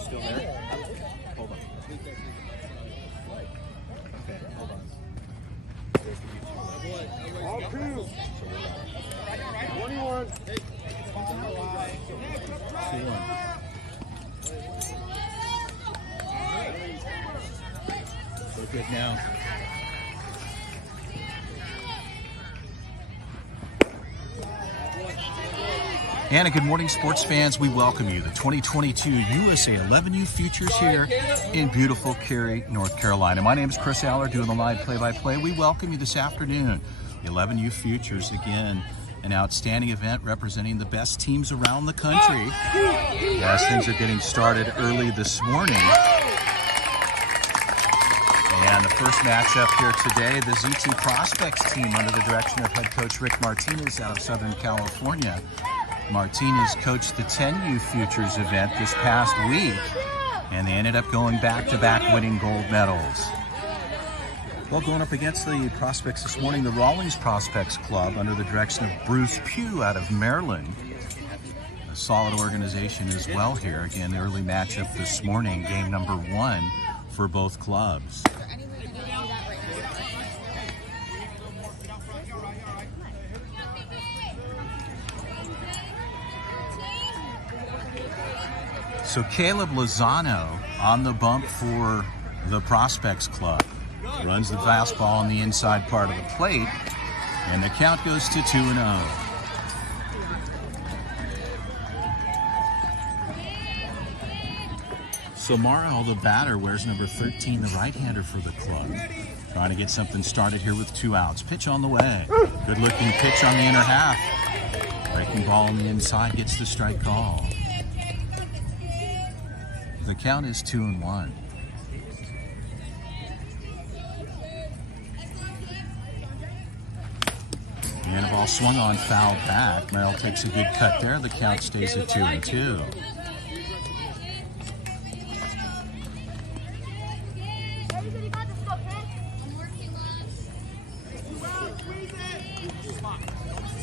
Still there? Hold on. Okay, hold on. All two. 21. 2-1. We're good now. And a good morning, sports fans. We welcome you. The 2022 USA 11U Futures here in beautiful Cary, North Carolina. My name is Chris Aller, doing the live play-by-play. We welcome you this afternoon. The 11U Futures, again, an outstanding event representing the best teams around the country. As things are getting started early this morning. And the first matchup here today, the ZT Prospects team under the direction of head coach Rick Martinez out of Southern California. Martinez coached the 10U Futures event this past week, and they ended up going back-to-back winning gold medals. Well, going up against the Prospects this morning, the Rawlings Prospects Club under the direction of Bruce Pugh out of Maryland. A solid organization as well here. Again, the early matchup this morning, game number 1 for both clubs. So Caleb Lozano on the bump for the Prospects Club. Runs the fastball on the inside part of the plate, and the count goes to 2-0. So Morrow, the batter, wears number 13, the right-hander for the club. Trying to get something started here with 2 outs. Pitch on the way. Good-looking pitch on the inner half. Breaking ball on the inside gets the strike call. The count is 2-1. And the ball swung on, foul back. Merrill takes a good cut there. The count stays at 2-2.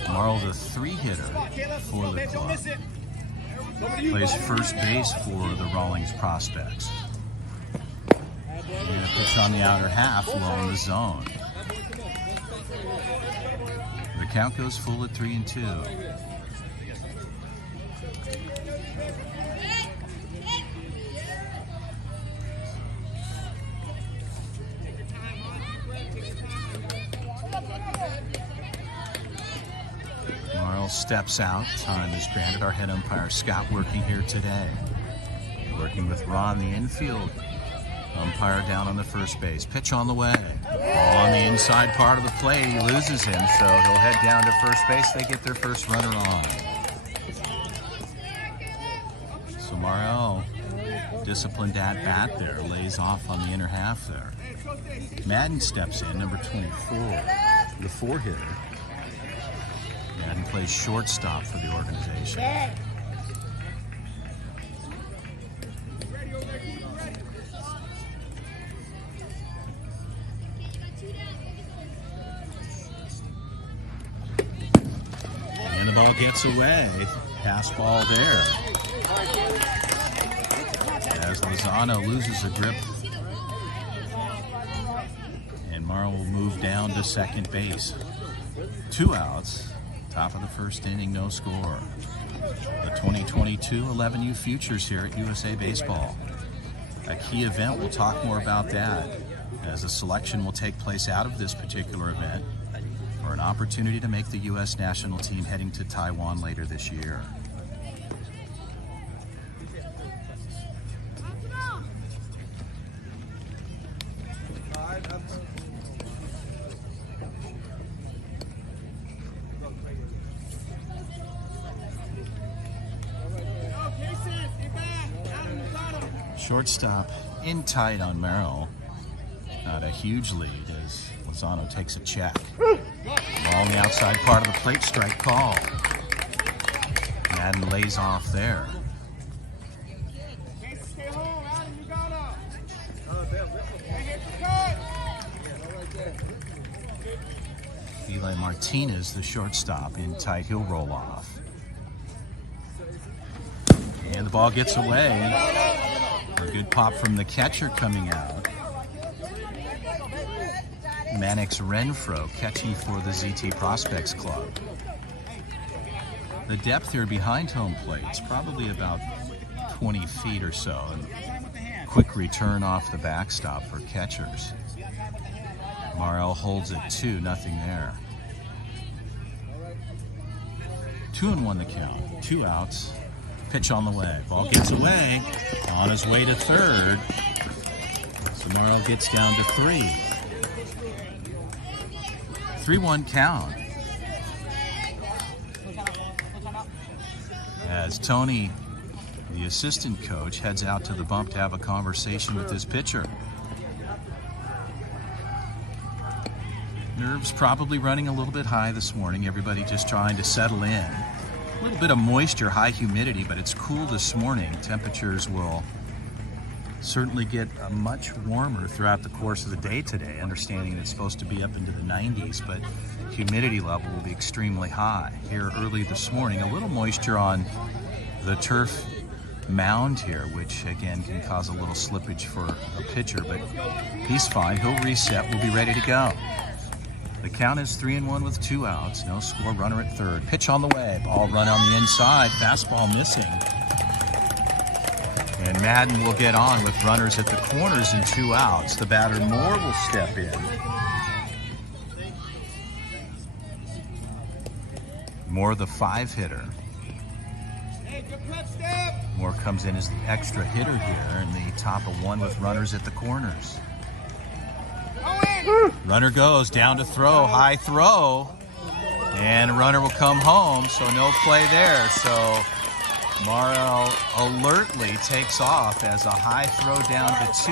Marl, the 3-hitter for the club. Plays first base for the Rawlings Prospects. And a pitch on the outer half, low in the zone. The count goes full at 3-2. Marl steps out. Time is granted. Our head umpire, Scott, working here today. Working with Ron, the infield umpire down on the first base. Pitch on the way. Ball on the inside part of the plate. He loses him, so he'll head down to first base. They get their first runner on. So Morrell, disciplined at bat there, lays off on the inner half there. Madden steps in, number 24, the 4-hitter. Madden plays shortstop for the organization. And the ball gets away. Pass ball there. As Lozano loses a grip. And Morrow will move down to second base. 2 outs. Top of the first inning, no score. The 2022 11U Futures here at USA Baseball. A key event, we'll talk more about that, as a selection will take place out of this particular event for an opportunity to make the U.S. national team heading to Taiwan later this year. Shortstop in tight on Merrill. Not a huge lead as Lozano takes a check. Ball on the outside part of the plate, strike call. Madden lays off there. Eli Martinez, the shortstop, in tight. He'll roll off. And the ball gets away. A good pop from the catcher coming out. Mannix Renfro catching for the ZT Prospects Club. The depth here behind home plate is probably about 20 feet or so. And quick return off the backstop for catchers. Morrell holds it 2-0 there. 2-1 the count. 2 outs. Pitch on the way. Ball gets away. On his way to third. So Morrell gets down to 3. 3-1 count. As Tony, the assistant coach, heads out to the bump to have a conversation with his pitcher. Nerves probably running a little bit high this morning. Everybody just trying to settle in. A little bit of moisture, high humidity, but it's cool this morning. Temperatures will certainly get much warmer throughout the course of the day today, understanding it's supposed to be up into the 90s, but humidity level will be extremely high. Here early this morning, a little moisture on the turf mound here, which again can cause a little slippage for a pitcher, but he's fine. He'll reset. We'll be ready to go. The count is 3-1 with 2 outs. No score, runner at third. Pitch on the way. Ball run on the inside. Fastball missing. And Madden will get on with runners at the corners and 2 outs. The batter Moore will step in. Moore, the 5-hitter. Moore comes in as the extra hitter here in the top of 1 with runners at the corners. Runner goes down to throw, high throw, and a runner will come home, so no play there. So Morrell alertly takes off as a high throw down to 2.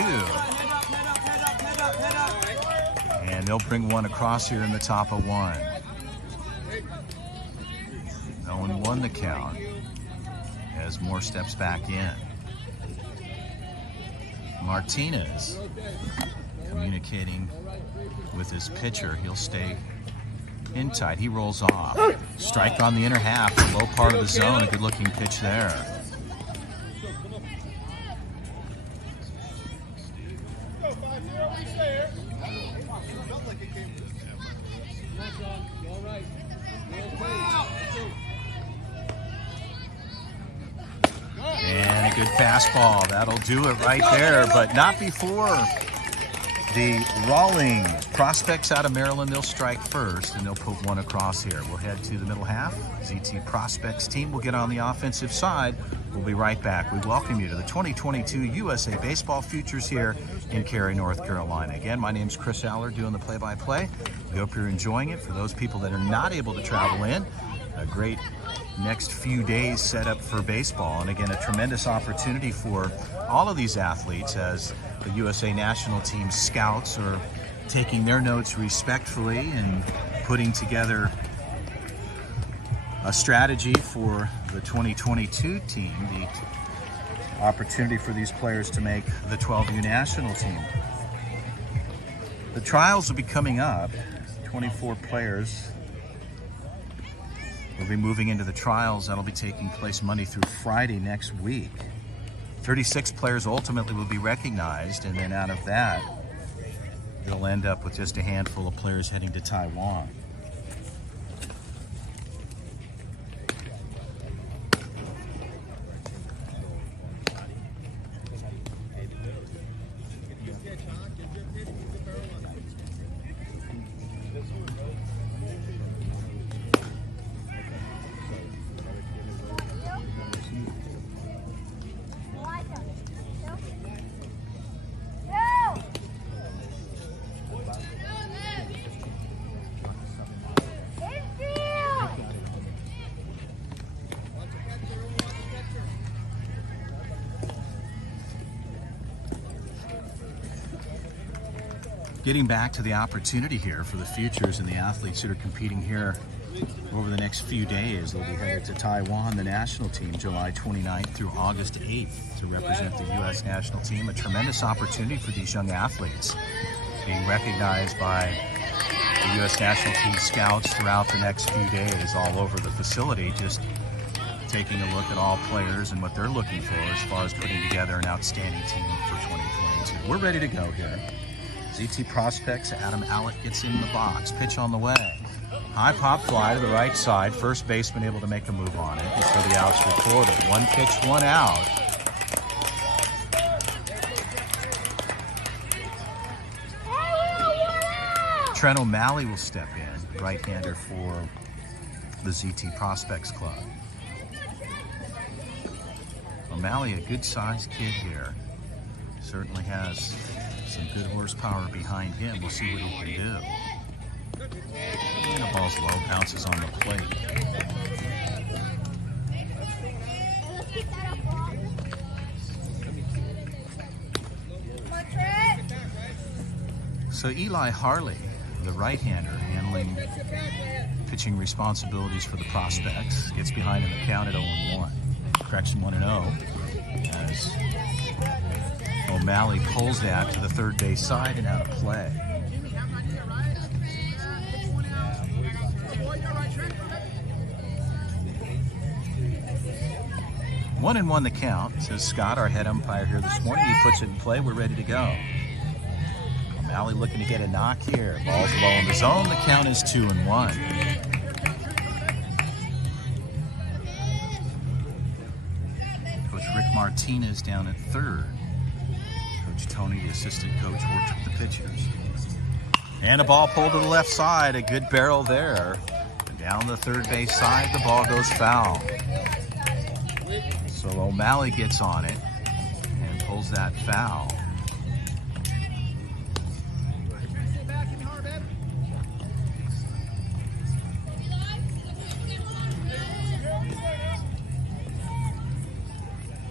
And they'll bring one across here in the top of 1. 0-1 the count as Moore steps back in. Martinez communicating with his pitcher. He'll stay in tight. He rolls off. Strike on the inner half, the low part of the zone. A good looking pitch there. And a good fastball. That'll do it right there, but not before the Rawlings prospects out of Maryland. They'll strike first, and they'll put one across here. We'll head to the middle half. ZT Prospects team will get on the offensive side. We'll be right back. We welcome you to the 2022 USA Baseball Futures here in Cary, North Carolina. Again, my name's Chris Aller doing the play-by-play. We hope you're enjoying it. For those people that are not able to travel in, a great next few days set up for baseball. And again, a tremendous opportunity for all of these athletes as the USA national team scouts are taking their notes respectfully and putting together a strategy for the 2022 team, the opportunity for these players to make the 12U national team. The trials will be coming up. 24 players will be moving into the trials. That'll be taking place Monday through Friday next week. 36 players ultimately will be recognized, and then out of that, they'll end up with just a handful of players heading to Taiwan. Getting back to the opportunity here for the futures and the athletes that are competing here over the next few days. They'll be headed to Taiwan, the national team, July 29th through August 8th to represent the U.S. national team. A tremendous opportunity for these young athletes, being recognized by The U.S. national team scouts throughout the next few days all over the facility, just taking a look at all players and what they're looking for as far as putting together an outstanding team for 2022. We're ready to go here. ZT Prospects, Adam Allett gets in the box. Pitch on the way. High pop fly to the right side. First baseman able to make a move on it before the out's recorded. One pitch, one out. Trent O'Malley will step in, right-hander for the ZT Prospects Club. O'Malley, a good-sized kid here. Certainly has some good horsepower behind him. We'll see what he can do. And the ball's low, bounces on the plate. So Eli Harley, the right-hander, handling pitching responsibilities for the Prospects, gets behind in the count at 0-1. Correction, 1-0, as O'Malley pulls that to the third base side and out of play. One and one the count, says Scott, our head umpire here this morning. He puts it in play. We're ready to go. O'Malley looking to get a knock here. Ball's low in the zone. The count is 2-1. Coach Rick Martinez down at third. Coach Tony, the assistant coach, worked with the pitchers. And a ball pulled to the left side. A good barrel there. And down the third base side, the ball goes foul. So O'Malley gets on it and pulls that foul.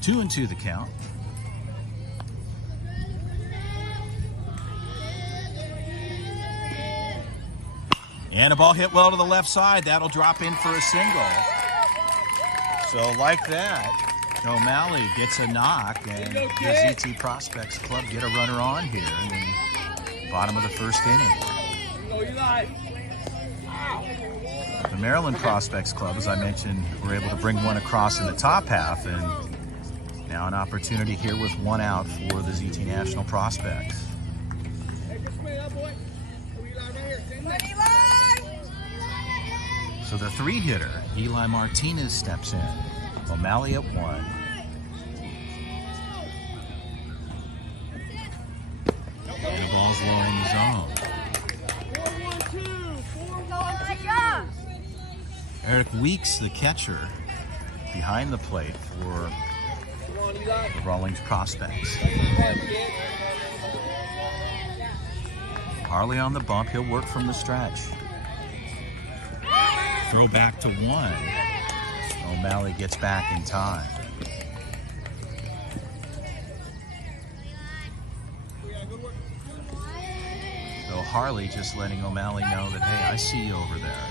Two and two the count. And a ball hit well to the left side. That'll drop in for a single. So like that, O'Malley gets a knock, and the ZT Prospects Club get a runner on here in the bottom of the first inning. The Maryland Prospects Club, as I mentioned, were able to bring one across in the top half, and now an opportunity here with one out for the ZT National Prospects. So the three-hitter, Eli Martinez, steps in. O'Malley at one. And the ball's low in the zone. Eric Weeks, the catcher, behind the plate for the Rawlings Prospects. Harley on the bump. He'll work from the stretch. Throw back to one. O'Malley gets back in time. So Harley just letting O'Malley know that, hey, I see you over there.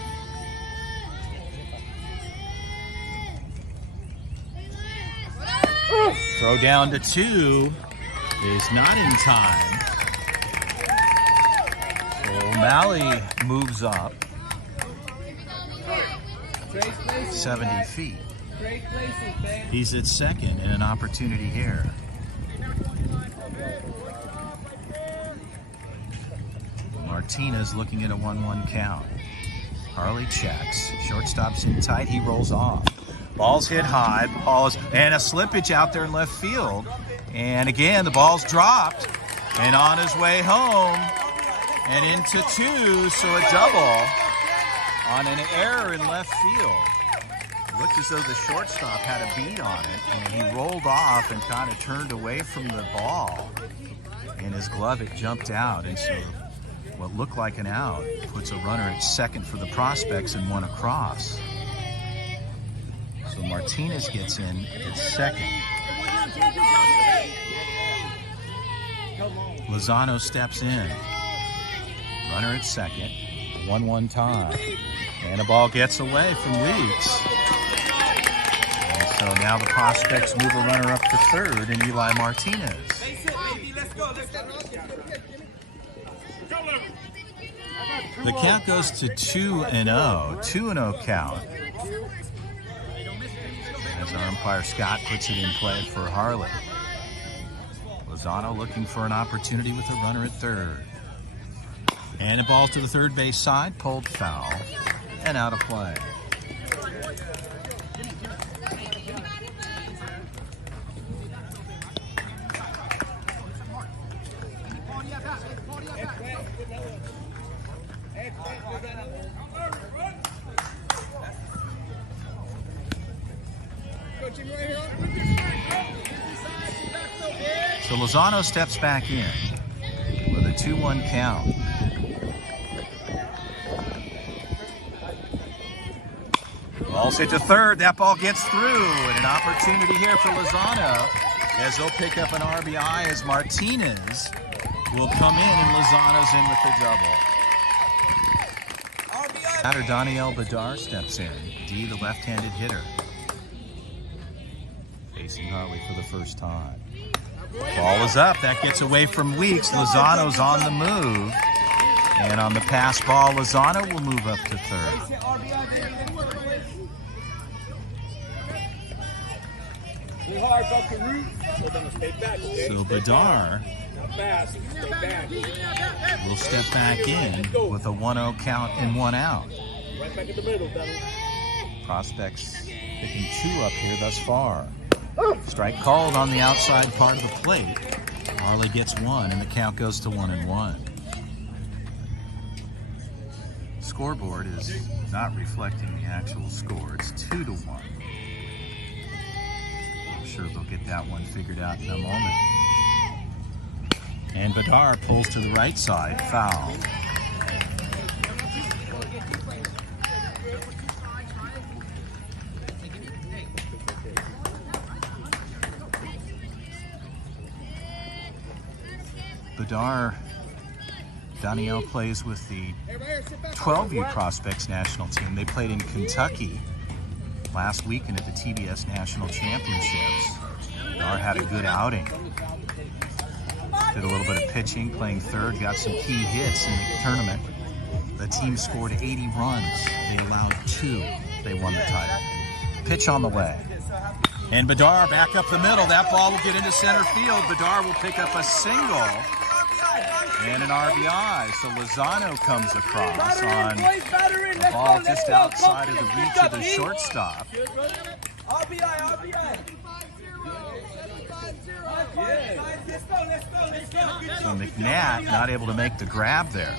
Throw down to two is not in time. So O'Malley moves up 70 feet. He's at second and an opportunity here. Martinez looking at a 1-1 count. Harley checks. Shortstop's in tight. He rolls off. Ball's hit high. And a slippage out there in left field. And again, the ball's dropped. And on his way home. And into two, so a double on an error in left field. It looked as though the shortstop had a beat on it, and he rolled off and kind of turned away from the ball. In his glove, it jumped out, and so what looked like an out puts a runner at second for the Prospects and one across. So Martinez gets in at second. Lozano steps in. Runner at second. 1-1 tie. And the ball gets away from Weeks. And so now the Prospects move a runner up to third and Eli Martinez. The count goes to 2-0. 2-0 count. As our umpire Scott puts it in play for Harley. Lozano looking for an opportunity with a runner at third. And a ball to the third base side, pulled foul, and out of play. So Lozano steps back in with a 2-1 count. Ball's hit to third. That ball gets through, and an opportunity here for Lozano as they'll pick up an RBI as Martinez will come in and Lozano's in with the double. Batter Daniel Badar steps in. D, the left-handed hitter. Facing Harley for the first time. Ball is up. That gets away from Weeks. Lozano's on the move. And on the pass ball, Lozano will move up to third. So Badar will step back in with a 1-0 count and 1 out. Prospects picking 2 up here thus far. Strike called on the outside part of the plate. Harley gets 1 and the count goes to 1-1. Scoreboard is not reflecting the actual score. It's 2-1. I'm sure they'll get that one figured out in a moment. And Badar pulls to the right side, foul. Badar, Daniel plays with the 12U Prospects national team. They played in Kentucky last weekend at the TBS National Championships. Badar had a good outing. Did a little bit of pitching, playing third, got some key hits in the tournament. The team scored 80 runs. They allowed 2. They won the title. Pitch on the way. And Badar back up the middle. That ball will get into center field. Badar will pick up a single and an RBI. So Lozano comes across on a ball just outside of the reach of the shortstop. So McNatt not able to make the grab there.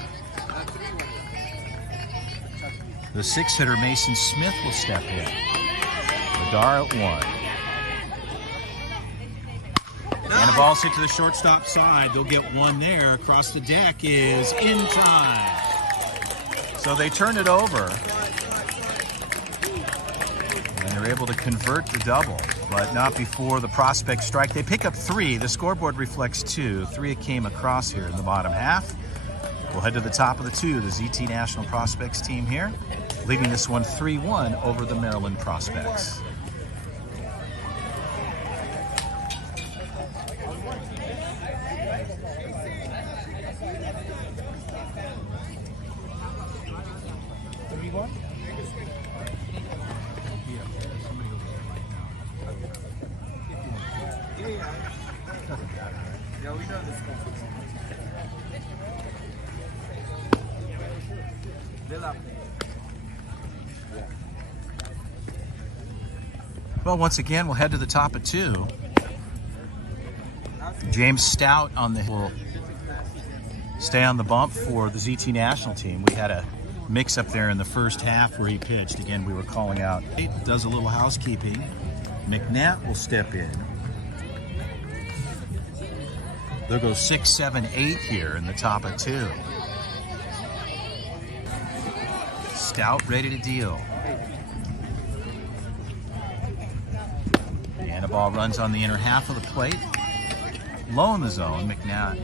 The 6-hitter Mason Smith will step in. Badar at 1. And the ball's hit to the shortstop side. They'll get 1 there. Across the deck is in time. So they turn it over. And they're able to convert the double, but not before the prospect strike. They pick up 3. The scoreboard reflects 2. 3 came across here in the bottom half. We'll head to the top of the 2. The ZT National Prospects team here, leading this one 3-1 over the Maryland Prospects. Yeah, we know this one. Well, once again, we'll head to the top of 2. James Stout will stay on the bump for the ZT National team. We had a mix-up there in the first half where he pitched. Again, we were calling out. He does a little housekeeping. McNatt will step in. There goes 6, 7, 8 here in the top of 2. Stout ready to deal. And the ball runs on the inner half of the plate. Low in the zone. McNatt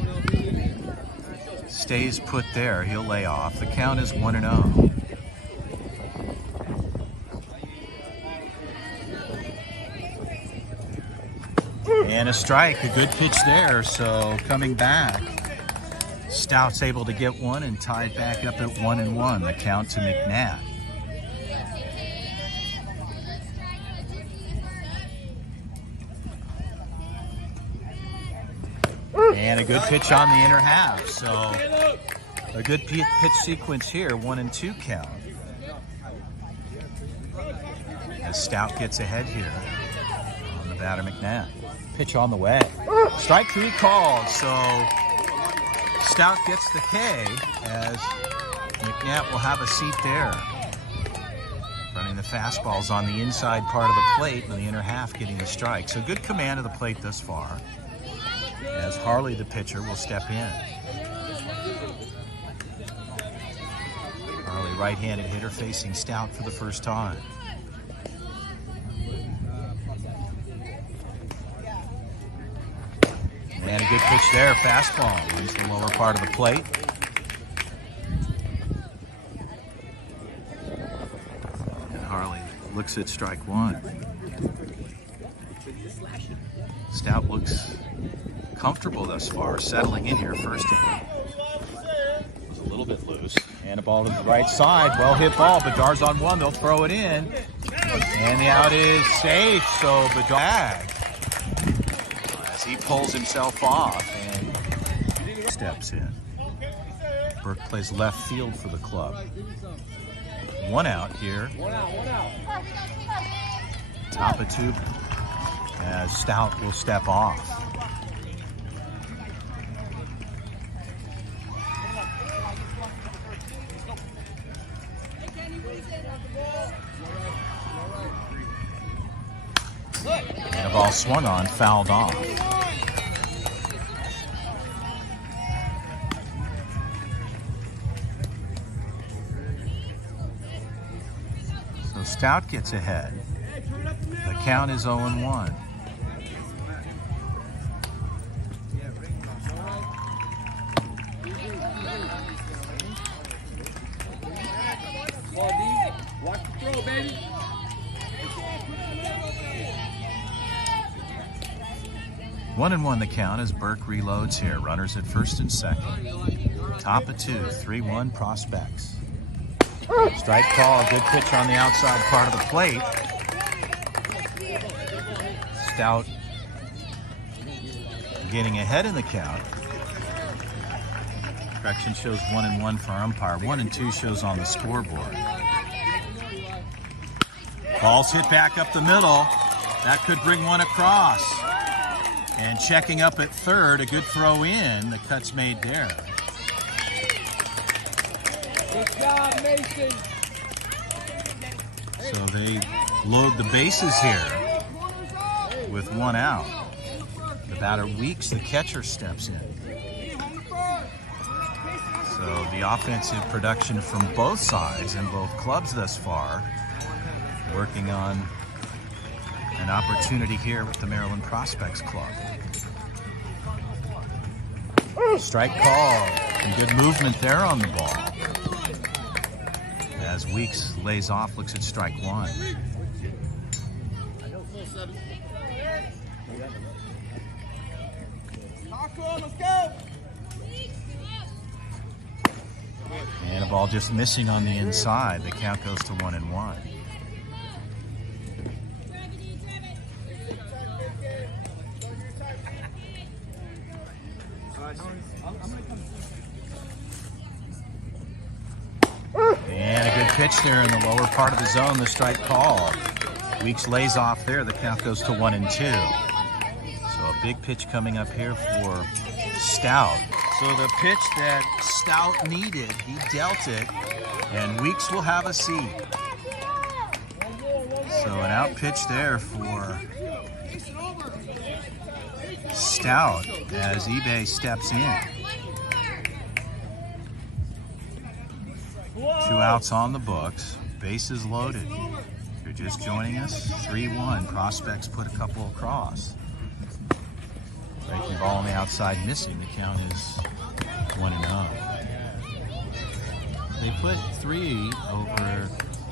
stays put there. He'll lay off. The count is 1-0. And a strike. A good pitch there. So coming back, Stout's able to get one and tie it back up at 1-1. The count to McNatt. And a good pitch on the inner half. So a good pitch sequence here, 1-2 count. As Stout gets ahead here on the batter McNatt. Pitch on the way. Strike 3 called. So Stout gets the K as McNatt will have a seat there. Running the fastballs on the inside part of the plate and the inner half getting the strike. So good command of the plate thus far. As Harley, the pitcher, will step in. Harley, right-handed hitter, facing Stout for the first time. And a good pitch there, fastball, into the lower part of the plate. And Harley looks at strike 1. Stout looks comfortable thus far, settling in here first inning. Was a little bit loose. And a ball to the right side. Well hit ball. Bedar's on one. They'll throw it in. And the out is safe. So Bedard, as he pulls himself off and steps in. Burke plays left field for the club. 1 out here. Top of 2 as Stout will step off. And a ball swung on, fouled off. So Stout gets ahead. The count is 0-1. Watch the throw, baby. 1-1 the count as Burke reloads here. Runners at first and second. Top of 2, 3-1 prospects. Strike call, good pitch on the outside part of the plate. Stout getting ahead in the count. Correction shows 1-1 for umpire. 1-2 shows on the scoreboard. Ball's hit back up the middle. That could bring one across. And checking up at third, a good throw in. The cut's made there. Good job, Mason. So they load the bases here with 1 out. The batter Weeks, the catcher, steps in. So the offensive production from both sides and both clubs thus far, working on an opportunity here with the Maryland Prospects Club. Strike call, and good movement there on the ball. As Weeks lays off, looks at strike 1. And a ball just missing on the inside. The count goes to 1-1. And a good pitch there in the lower part of the zone, the strike call. Weeks lays off there, the count goes to 1-2. So a big pitch coming up here for Stout. So the pitch that Stout needed, he dealt it, and Weeks will have a seat. So an out pitch there for Stout as eBay steps in. 2 outs on the books, bases loaded. If you're just joining us, 3-1. Prospects put a couple across. Breaking ball on the outside, missing. The count is 1-0. They put 3 over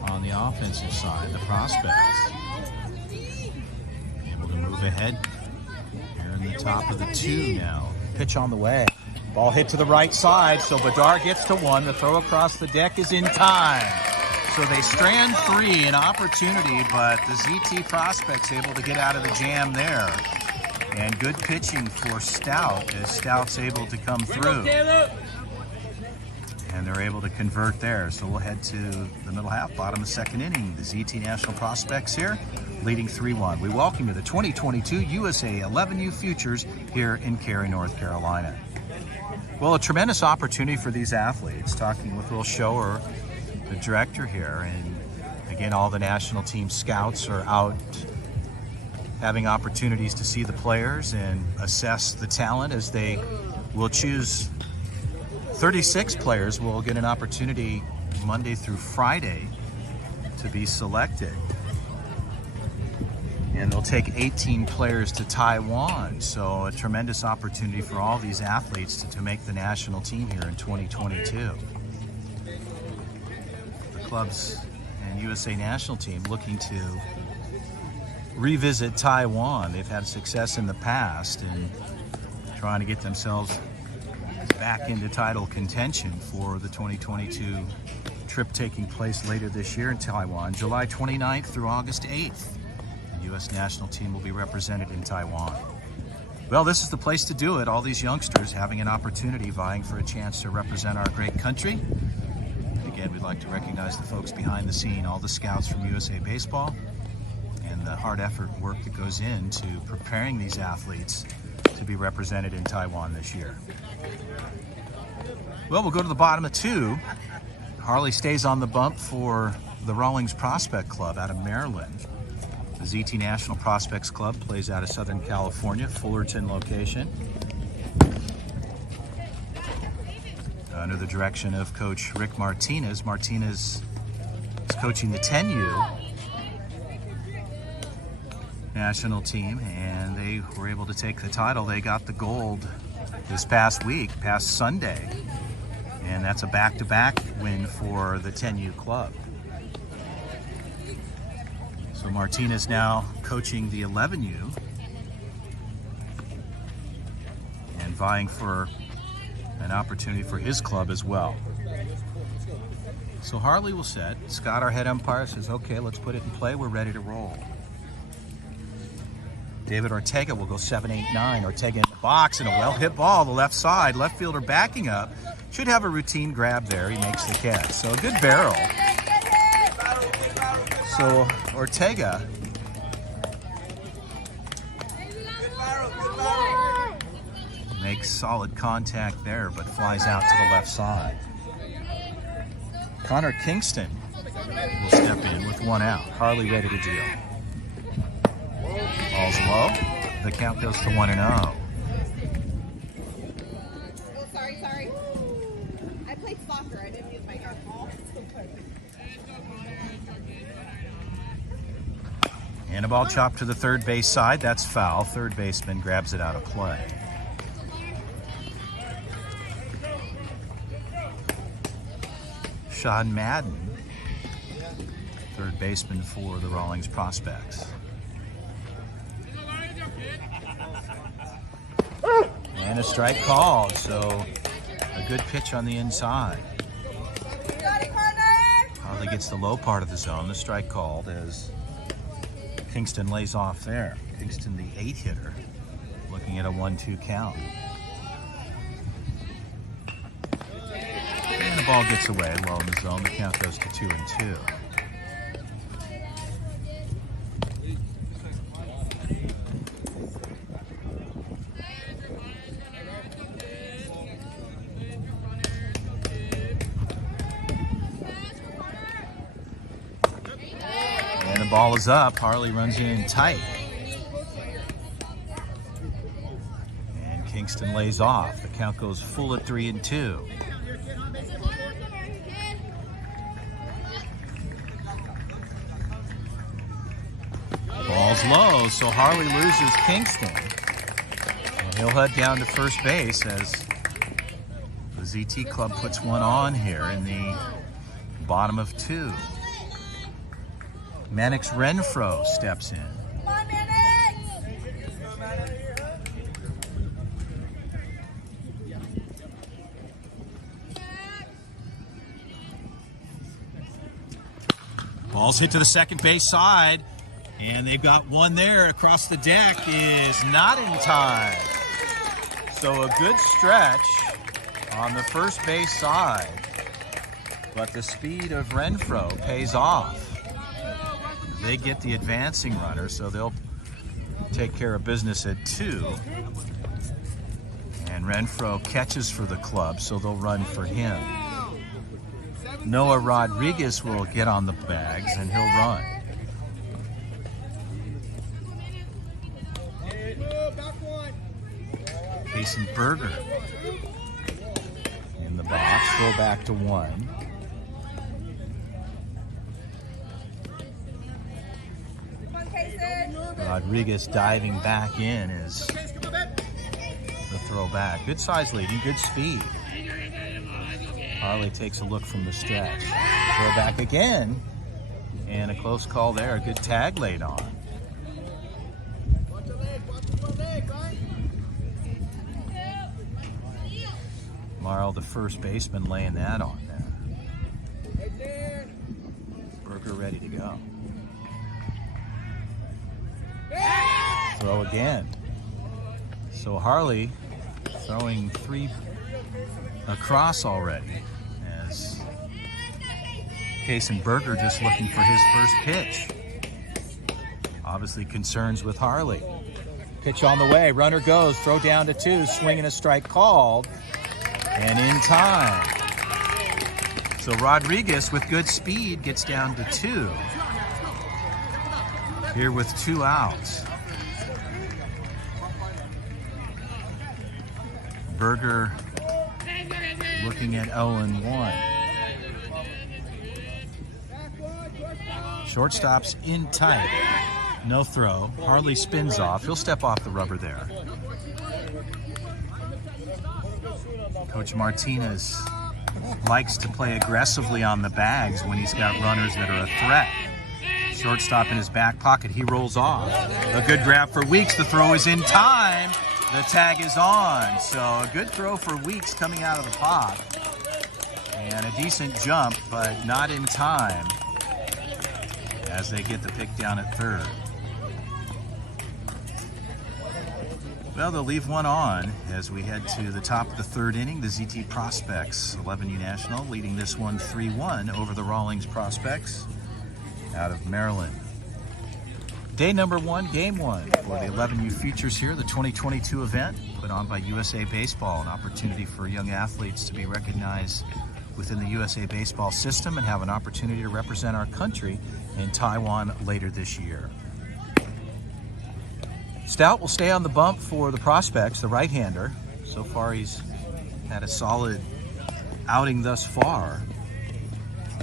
on the offensive side, the Prospects. Able to move ahead. Here in the top of the 2 now. Pitch on the way. Ball hit to the right side, so Badar gets to one. The throw across the deck is in time. So they strand three, an opportunity, but the ZT Prospects able to get out of the jam there. And good pitching for Stout, as Stout's able to come through. And they're able to convert there. So we'll head to the middle half, bottom of the second inning. The ZT National Prospects here, leading 3-1. We welcome you to the 2022 USA 11U Futures here in Cary, North Carolina. Well, a tremendous opportunity for these athletes. Talking with Will Shower, the director here, and again, all the national team scouts are out having opportunities to see the players and assess the talent, as they will choose 36 players will get an opportunity Monday through Friday to be selected. And they'll take 18 players to Taiwan. So a tremendous opportunity for all these athletes to make the national team here in 2022. The clubs and USA national team looking to revisit Taiwan. They've had success in the past and trying to get themselves back into title contention for the 2022 trip taking place later this year in Taiwan, July 29th through August 8th. The U.S. national team will be represented in Taiwan. Well, this is the place to do it. All these youngsters having an opportunity, vying for a chance to represent our great country. Again, we'd like to recognize the folks behind the scene, all the scouts from USA Baseball, and the hard effort work that goes into preparing these athletes to be represented in Taiwan this year. Well, we'll go to the bottom of two. Harley stays on the bump for the Rawlings Prospect Club out of Maryland. The ZT National Prospects Club plays out of Southern California, Fullerton location. Under the direction of Coach Rick Martinez. Martinez is coaching the 10U national team, and they were able to take the title. They got the gold this past week, past Sunday, and that's a back-to-back win for the 10U club. So Martinez now coaching the 11U and vying for an opportunity for his club as well. So Harley will set. Scott, our head umpire, says, okay, let's put it in play. We're ready to roll. David Ortega will go 7-8-9. Ortega in the box, and a well-hit ball, the left side. Left fielder backing up. Should have a routine grab there. He makes the catch. So a good barrel. So Ortega makes solid contact there, but flies out to the left side. Connor Kingston will step in with one out. Harley ready to deal. Ball's low. The count goes to 1-0. Oh, sorry. I played soccer. I didn't use my ball. And a ball chopped to the third base side. That's foul. Third baseman grabs it out of play. Sean Madden, third baseman for the Rawlings Prospects. And a strike called, so a good pitch on the inside. Harley gets the low part of the zone. The strike called as Kingston lays off there. Kingston, the 8-hitter, looking at a 1-2 count. And the ball gets away low in the zone. The count goes to 2-2. And the ball is up. Harley runs in tight. And Kingston lays off. The count goes full at 3-2. Ball's low, so Harley loses Kingston. And he'll head down to first base as the ZT Club puts one on here in the bottom of two. Mannix Renfro steps in. Come on, Mannix! Ball's hit to the second base side, and they've got one there across the deck, is not in time. So a good stretch on the first base side, but the speed of Renfro pays off. They get the advancing runner, so they'll take care of business at 2. And Renfro catches for the club, so they'll run for him. Noah Rodriguez will get on the bags, and he'll run. Jason Berger in the box, throw back to 1. Rodriguez diving back in is the throw back. Good size leading, good speed. Harley takes a look from the stretch. Throw back again, and a close call there. A good tag laid on. Marl, the first baseman, laying that on there. Berger ready to go. Throw again. So Harley throwing 3 across already, as Jason Berger just looking for his first pitch. Obviously concerns with Harley. Pitch on the way, runner goes, throw down to 2, swing and a strike called, and in time. So Rodriguez with good speed gets down to 2. Here with 2 outs. Berger looking at 0-1. Shortstop's in tight. No throw. Harley spins off. He'll step off the rubber there. Coach Martinez likes to play aggressively on the bags when he's got runners that are a threat. Shortstop in his back pocket. He rolls off. A good grab for Weeks. The throw is in time. The tag is on. So a good throw for Weeks coming out of the pot. And a decent jump, but not in time as they get the pick down at 3rd. Well, they'll leave one on as we head to the top of the 3rd inning. The ZT Prospects, 11U National, leading this one 3-1 over the Rawlings Prospects out of Maryland. Day number 1, game 1 for the 11U Futures here, the 2022 event put on by USA Baseball, an opportunity for young athletes to be recognized within the USA Baseball system and have an opportunity to represent our country in Taiwan later this year. Stout will stay on the bump for the Prospects, the right-hander. So far he's had a solid outing thus far,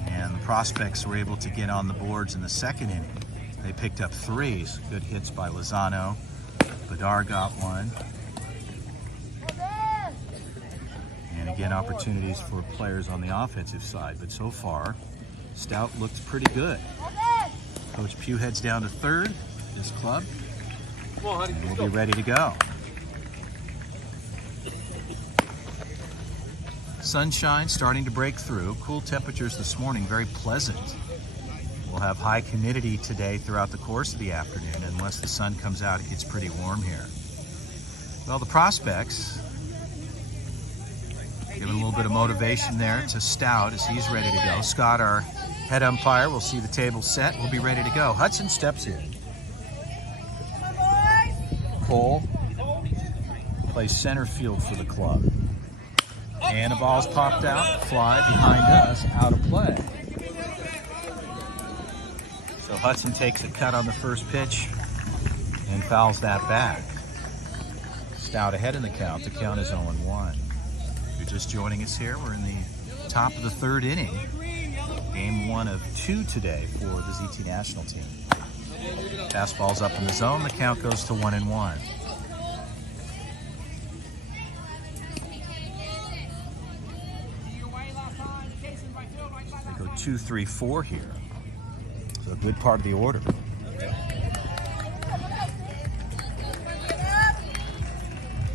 and the Prospects were able to get on the boards in the 2nd inning. They picked up 3 good hits by Lozano. Badar got 1. And again, opportunities for players on the offensive side. But so far, Stout looks pretty good. Coach Pugh heads down to 3rd, his club. And we'll be ready to go. Sunshine starting to break through. Cool temperatures this morning, very pleasant. We'll have high humidity today throughout the course of the afternoon. Unless the sun comes out, it gets pretty warm here. Well, the Prospects giving a little bit of motivation there to Stout as he's ready to go. Scott, our head umpire, will see the table set. We'll be ready to go. Hudson steps in. Cole plays center field for the club. And the ball's popped out, fly behind us, out of play. So Hudson takes a cut on the first pitch and fouls that back. Stout ahead in the count. The count is 0-1. If you're just joining us here, we're in the top of the 3rd inning. Game 1 of 2 today for the ZT National team. Fastball's up in the zone. The count goes to 1-1. They go 2, 3, 4 here. So a good part of the order.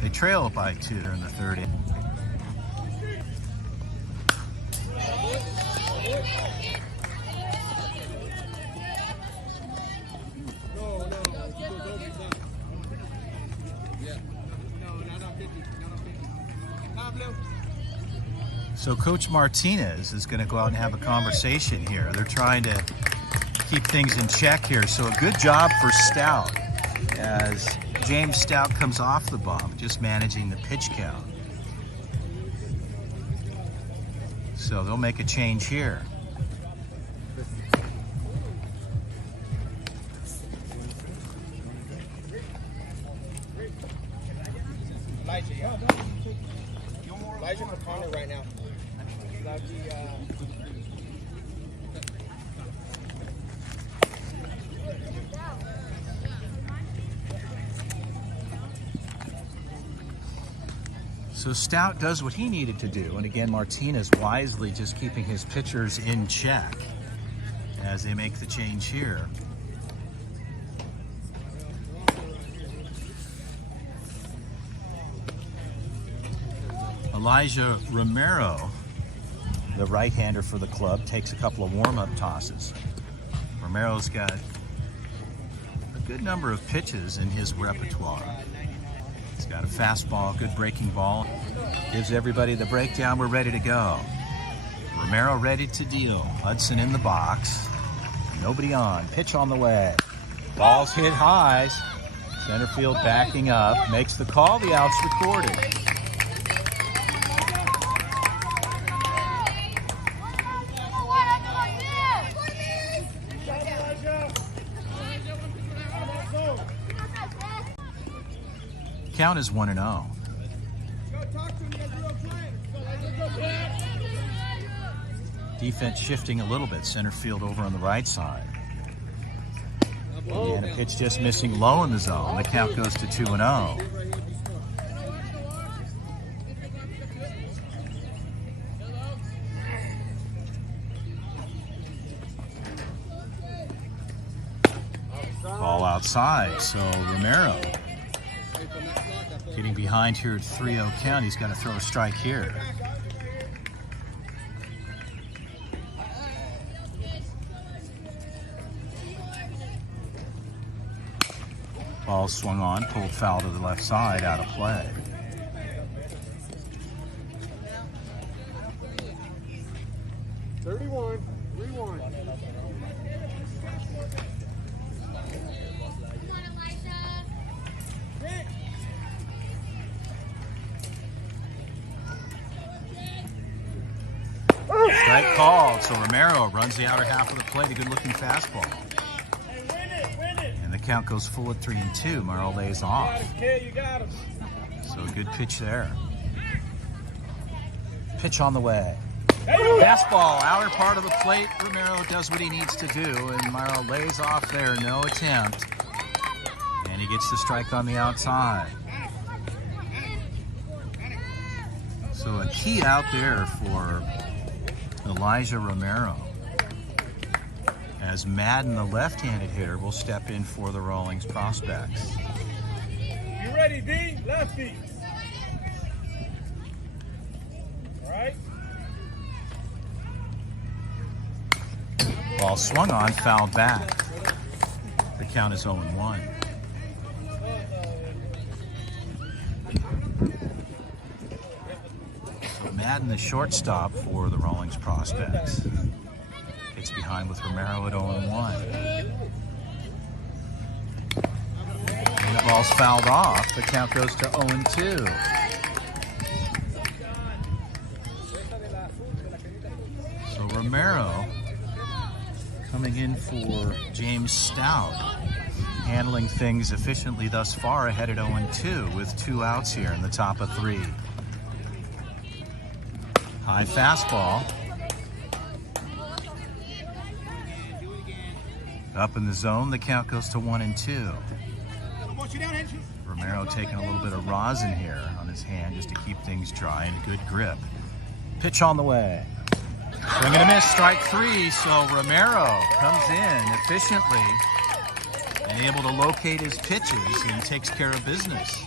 They trail by 2 in the 3rd inning. So Coach Martinez is going to go out and have a conversation here. They're trying to keep things in check here. So a good job for Stout as James Stout comes off the bump, just managing the pitch count. So they'll make a change here. Elijah McConnell right now. So Stout does what he needed to do, and again Martinez wisely just keeping his pitchers in check as they make the change here. Elijah Romero, the right-hander for the club, takes a couple of warm-up tosses. Romero's got a good number of pitches in his repertoire. He's got a fastball, good breaking ball. Gives everybody the breakdown, we're ready to go. Romero ready to deal. Hudson in the box. Nobody on, pitch on the way. Ball's hit high. Center field backing up, makes the call, the out's recorded. Count is 1-0. Defense shifting a little bit. Center field over on the right side. And a pitch just missing low in the zone. The count goes to 2-0. Ball outside, so Romero getting behind here at 3-0 count. He's got to throw a strike here. Ball swung on, pulled foul to the left side, out of play. Strike called, so Romero runs the outer half of the plate, a good-looking fastball. And the count goes full at 3-2. Merrill lays off. So a good pitch there. Pitch on the way. Fastball, outer part of the plate. Romero does what he needs to do, and Merrill lays off there, no attempt. And he gets the strike on the outside. So a key out there for Elijah Romero, as Madden, the left-handed hitter, will step in for the Rawlings prospects. You ready, D? Lefty. All right. Ball swung on, fouled back. The count is 0-1. Madden, the shortstop for the Rawlings prospects. It's behind with Romero at 0-1. And the ball's fouled off. The count goes to 0-2. So Romero coming in for James Stout, handling things efficiently thus far, ahead at 0-2 with 2 outs here in the top of 3. High fastball. Up in the zone, the count goes to 1-2. Romero taking a little bit of rosin here on his hand just to keep things dry and a good grip. Pitch on the way. Swing and a miss, strike 3. So Romero comes in efficiently and able to locate his pitches and takes care of business.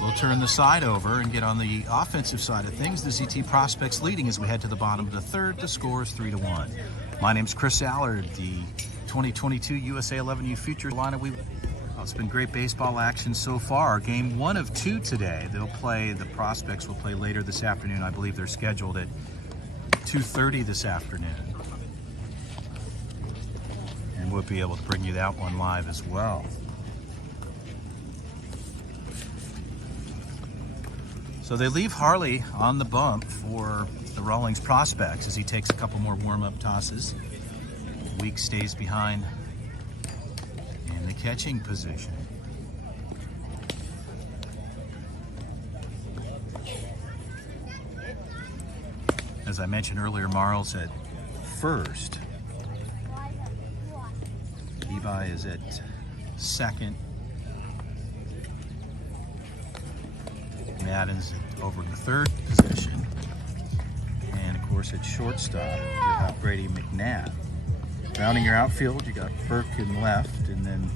We'll turn the side over and get on the offensive side of things. The ZT prospects leading as we head to the bottom of the third. The score is 3-1. My name's Chris Allard, the 2022 USA 11U Futures lineup. Well, it's been great baseball action so far. Game 1 of 2 today. The Prospects will play later this afternoon. I believe they're scheduled at 2:30 this afternoon. And we'll be able to bring you that one live as well. So they leave Harley on the bump for the Rawlings Prospects as he takes a couple more warm-up tosses. Weeks stays behind in the catching position. As I mentioned earlier, Marl's at first. Levi is at second. Madden's over in the third position. And of course at shortstop, you have Brady McNabb. Rounding your outfield, you got Burke in left, and then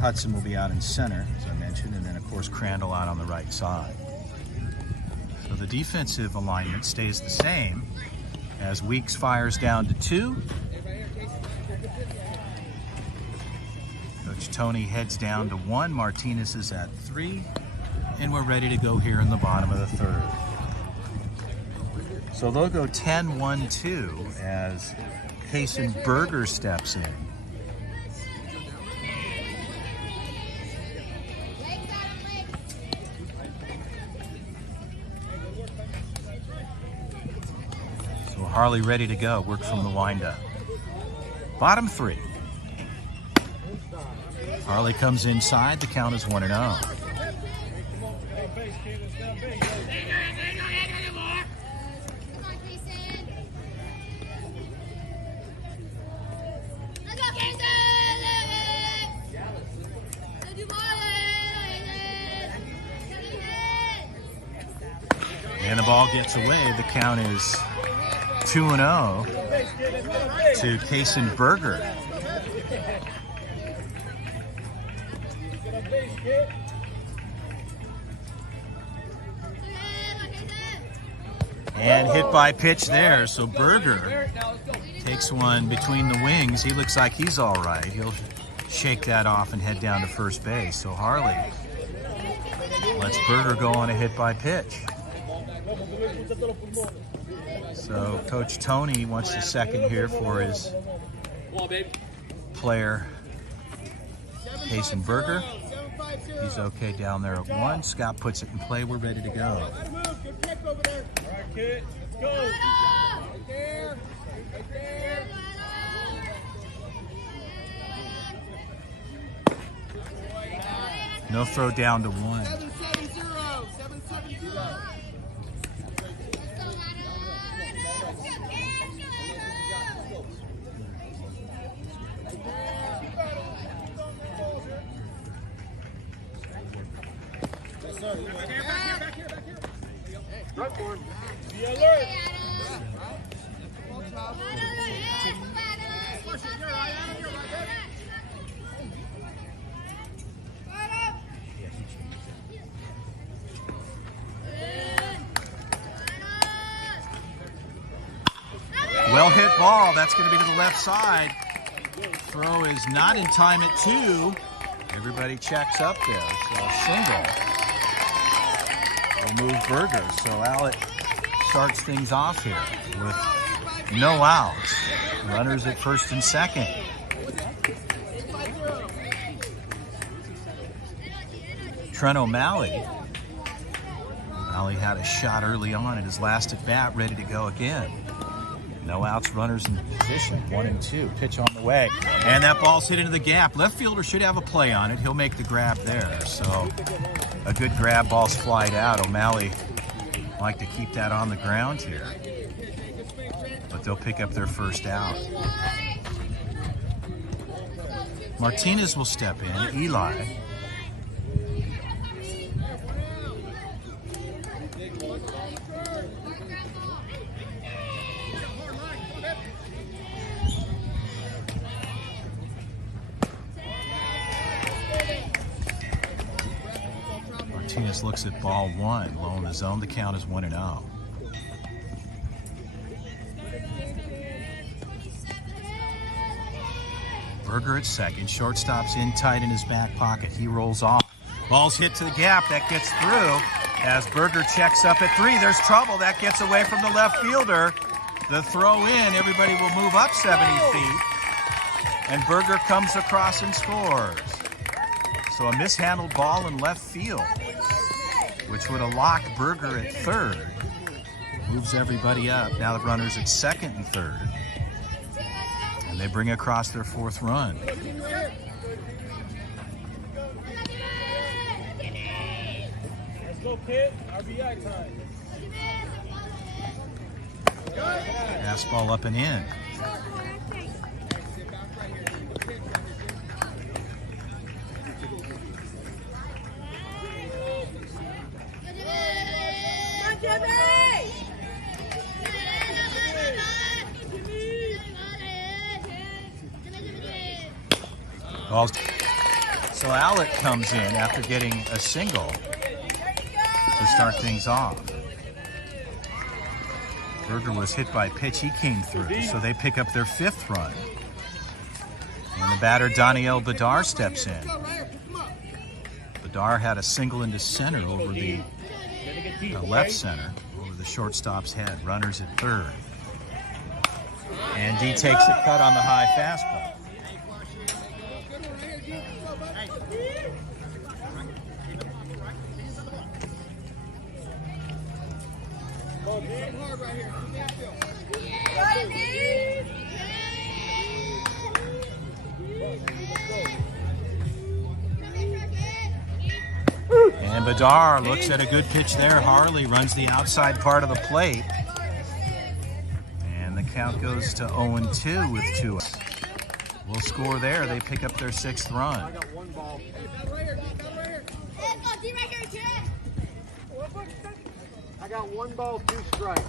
Hudson will be out in center, as I mentioned, and then of course Crandall out on the right side. So the defensive alignment stays the same as Weeks fires down to 2. Coach Tony heads down to 1. Martinez is at 3. And we're ready to go here in the bottom of the third. So they'll go 10-1-2 as Payson Berger steps in. So Harley ready to go, work from the windup. Bottom 3. Harley comes inside, the count is 1-0. And the ball gets away. The count is 2-0 to Payson Berger. And hit by pitch there. So Berger takes one between the wings. He looks like he's all right. He'll shake that off and head down to first base. So Harley lets Berger go on a hit by pitch. So Coach Tony wants a second here for his player, Payson Berger. He's okay down there at 1. Scott puts it in play. We're ready to go. No throw down to 1. Be alert. Well hit ball. That's going to be to the left side. Throw is not in time at 2. Everybody checks up there. So a single will move Berger. So Alec starts things off here with no outs. Runners at first and second. Trent O'Malley. O'Malley had a shot early on at his last at bat, ready to go again. No outs, runners in position, 1 and 2. Pitch on the way, and that ball's hit into the gap. Left fielder should have a play on it. He'll make the grab there. So a good grab, ball's flied out. O'Malley like to keep that on the ground here, but they'll pick up their first out. Martinez will step in. Eli. Martinez looks at ball 1, low in the zone. The count is 1-0. Berger at second. Shortstop's in tight in his back pocket. He rolls off. Ball's hit to the gap. That gets through. As Berger checks up at three, there's trouble. That gets away from the left fielder. The throw in, everybody will move up 70 feet. And Berger comes across and scores. So a mishandled ball in left field, which would have locked Berger at third. Moves everybody up. Now the runners at second and third. And they bring across their fourth run. Let's go, Pitt. RBI time. Fastball up and in. So Alec comes in after getting a single to start things off. Berger was hit by a pitch. He came through, so they pick up their fifth run. And the batter, Daniel Badar, steps in. Badar had a single into center over the left center, over the shortstop's head. Runners at third. And D takes the cut on the high fastball. And Badar looks at a good pitch there. Harley runs the outside part of the plate. And the count goes to 0-2 with 2. We'll score there. They pick up their sixth run. I got 1 ball, 2 strikes.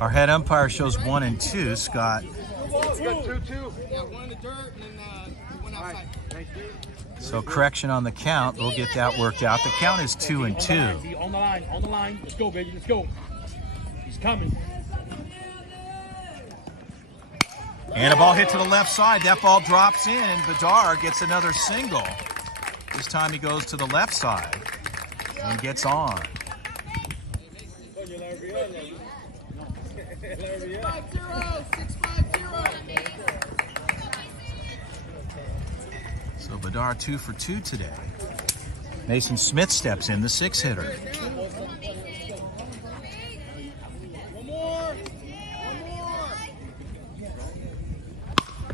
Our head umpire shows 1 and 2. Scott. You got 2-2? Yeah, 1 in the dirt and then 1 outside. Right, thank you. So correction on the count. We'll get that worked out. The count is 2-2. On the line. Let's go, baby. Let's go. He's coming. And a ball hit to the left side. That ball drops in, and Badar gets another single. This time he goes to the left side and gets on. So Badar 2 for 2 today. Mason Smith steps in, the 6-hitter.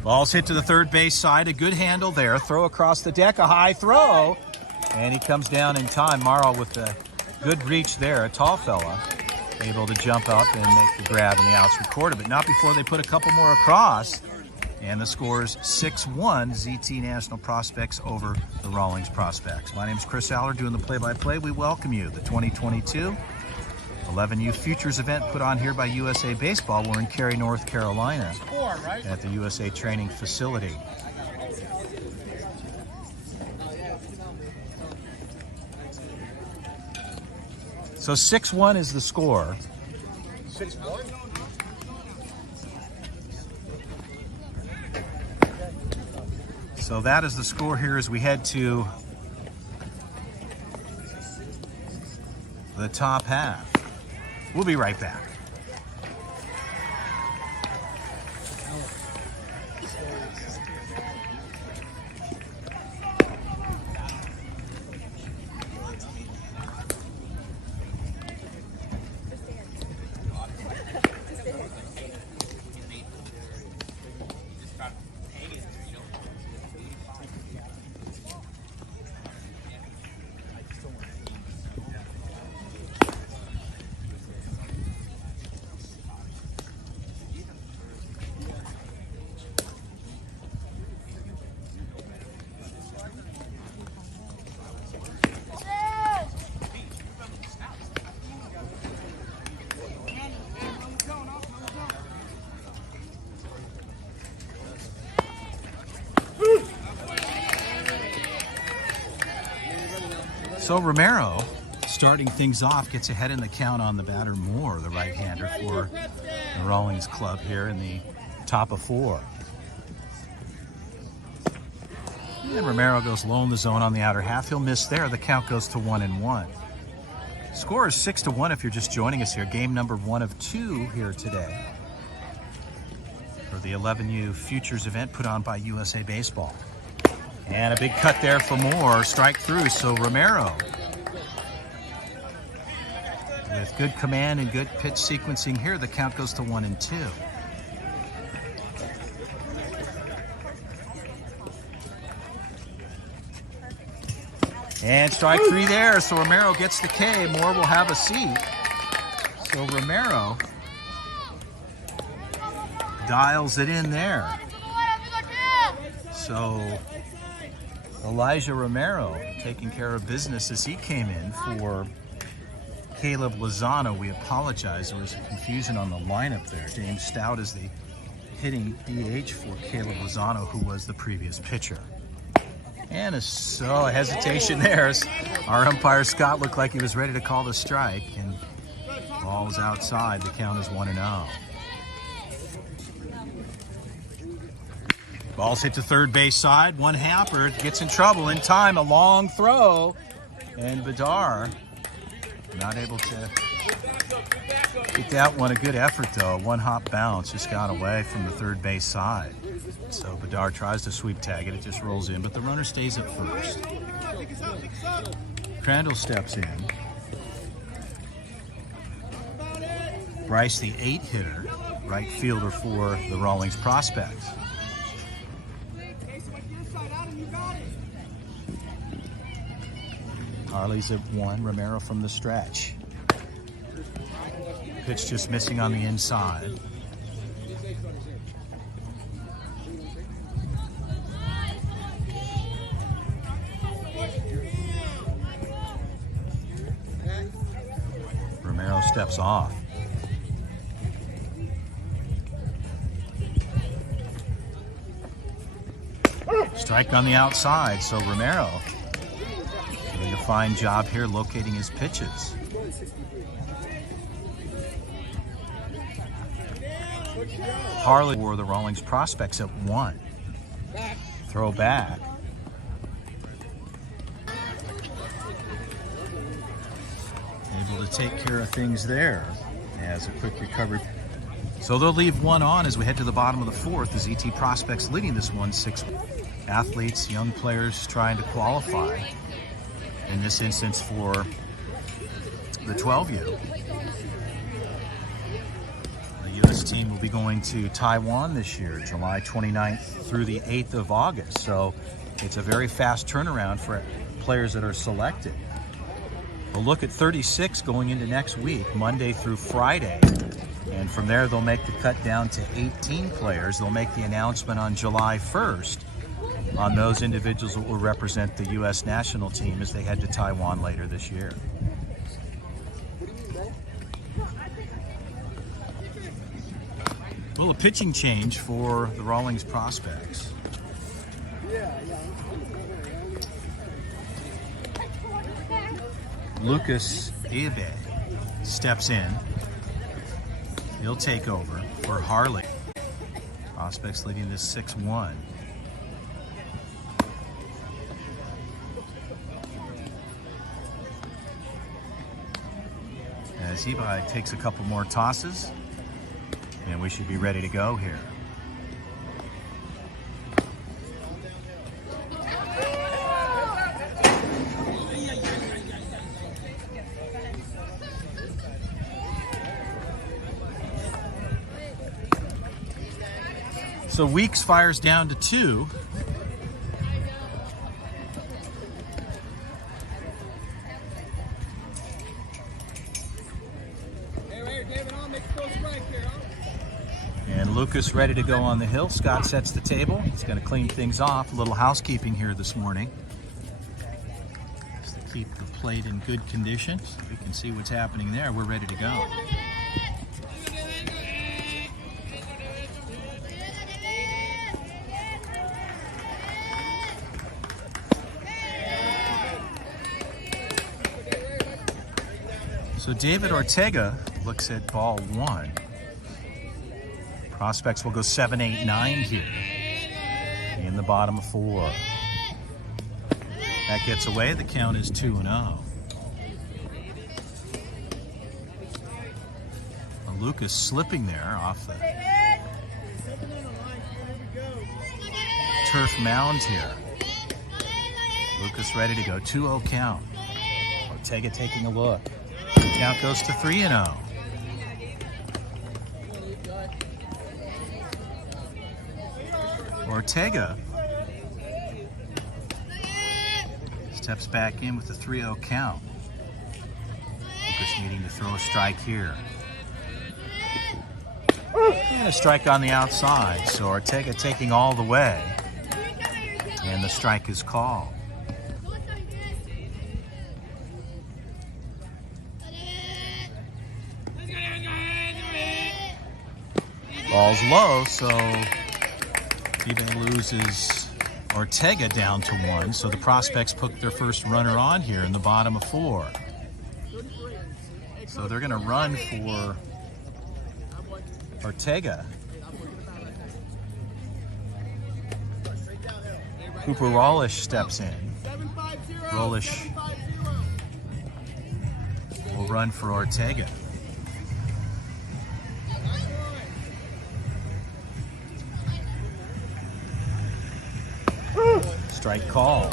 Ball's hit to the third base side. A good handle there. Throw across the deck. A high throw. And he comes down in time. Morrow with a good reach there. A tall fella. Able to jump up and make the grab, and the out's recorded. But not before they put a couple more across. And the score's 6-1. ZT National Prospects over the Rawlings Prospects. My name's Chris Aller doing the play-by-play. We welcome you. The 2022 11U Futures event put on here by USA Baseball. We're in Cary, North Carolina at the USA Training Facility. So 6-1 is the score. 6-1? So that is the score here as we head to the top half. We'll be right back. So Romero, starting things off, gets ahead in the count on the batter Moore, the right-hander for the Rawlings club here in the top of 4. And Romero goes low in the zone on the outer half. He'll miss there. The count goes to 1-1. Score is 6-1 if you're just joining us here. Game number 1 of 2 here today for the 11U Futures event put on by USA Baseball. And a big cut there for Moore. Strike through. So Romero, with good command and good pitch sequencing here, the count goes to 1-2. And strike 3 there, so Romero gets the K. Moore will have a seat. So Romero dials it in there. So Elijah Romero taking care of business as he came in for Caleb Lozano. We apologize, there was a confusion on the lineup there. James Stout is the hitting DH for Caleb Lozano, who was the previous pitcher. And a hesitation there. Our umpire Scott looked like he was ready to call the strike, and ball is outside. The count is 1-0. Ball's hit to third base side. One happer gets in trouble in time. A long throw, and Bedard not able to get that one. A good effort though. One hop bounce just got away from the third base side. So Bedard tries to sweep tag it. It just rolls in, but the runner stays at first. Crandall steps in. Bryce, the 8 hitter, right fielder for the Rawlings Prospects. Harley's at 1. Romero from the stretch. Pitch just missing on the inside. Romero steps off. Strike on the outside, so Romero doing a fine job here locating his pitches. Harley for the Rawlings Prospects at 1. Throw back. Able to take care of things there as a quick recovery. So they'll leave one on as we head to the bottom of the 4th. The ZT Prospects leading this one 6. Athletes, young players trying to qualify. In this instance for the 12U. The U.S. team will be going to Taiwan this year, July 29th through the 8th of August. So it's a very fast turnaround for players that are selected. We'll look at 36 going into next week, Monday through Friday. And from there, they'll make the cut down to 18 players. They'll make the announcement on July 1st on those individuals that will represent the U.S. national team as they head to Taiwan later this year. A little pitching change for the Rawlings Prospects. Lucas Ibe steps in. He'll take over for Harley. Prospects leading this 6-1. As Ibe takes a couple more tosses, and we should be ready to go here. So Weeks fires down to 2. And Lucas ready to go on the hill. Scott sets the table. He's going to clean things off. A little housekeeping here this morning, just to keep the plate in good condition. So we can see what's happening there. We're ready to go. So David Ortega looks at ball 1. Prospects will go 7, 8, 9 here in the bottom of 4. That gets away. The count is 2-0. Lucas slipping there off the turf mound here. Lucas ready to go. 2-0 count. Ortega taking a look. Count goes to 3-0. Ortega steps back in with the 3-0 count. Lucas needing to throw a strike here. And a strike on the outside, so Ortega taking all the way. And the strike is called. Ball's low, so even loses Ortega down to 1. So the Prospects put their first runner on here in the bottom of 4. So they're going to run for Ortega. Cooper Rawlings steps in. Rawlings will run for Ortega. Strike call.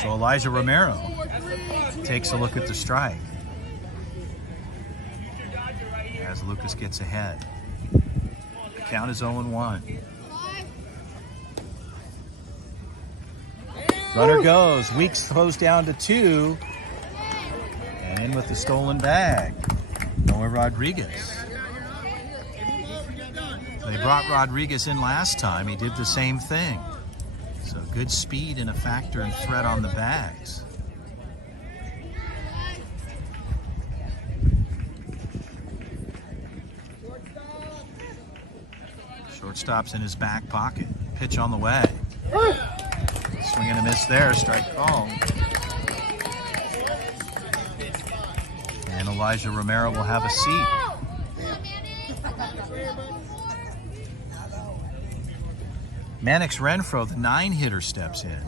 So Elijah Romero takes a look at the strike as Lucas gets ahead. The count is 0-1. Runner goes. Weeks throws down to 2. And in with the stolen bag, Noah Rodriguez. They brought Rodriguez in last time. He did the same thing. So good speed and a factor and threat on the bags. Shortstop's in his back pocket. Pitch on the way. Swing and a miss there. Strike call. And Elijah Romero will have a seat. Mannix Renfro, the 9-hitter, steps in.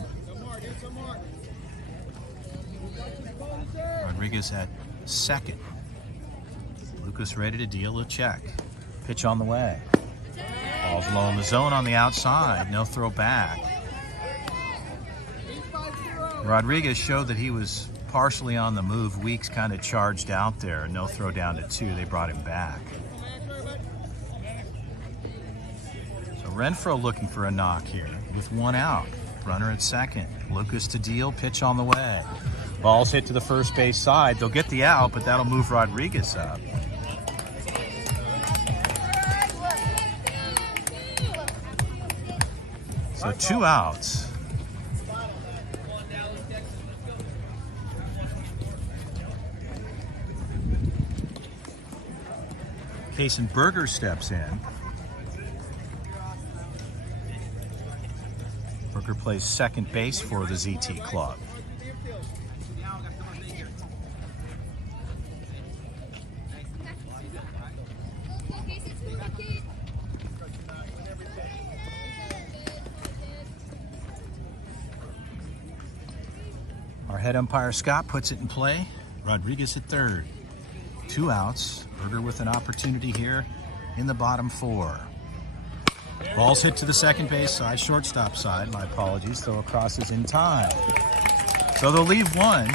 Rodriguez at second. Lucas ready to deal a check. Pitch on the way. Ball's low in the zone on the outside. No throw back. Rodriguez showed that he was partially on the move. Weeks kind of charged out there. No throw down to 2. They brought him back. Renfro looking for a knock here with 1 out. Runner at second. Lucas to deal. Pitch on the way. Ball's hit to the first base side. They'll get the out, but that'll move Rodriguez up. So 2 outs. Kason Berger steps in. Berger plays second base for the ZT club. Our head umpire Scott puts it in play. Rodriguez at third. 2 outs. Berger with an opportunity here in the bottom 4. Ball's hit to the second base side, shortstop side. My apologies, throw across is in time. So they'll leave 1.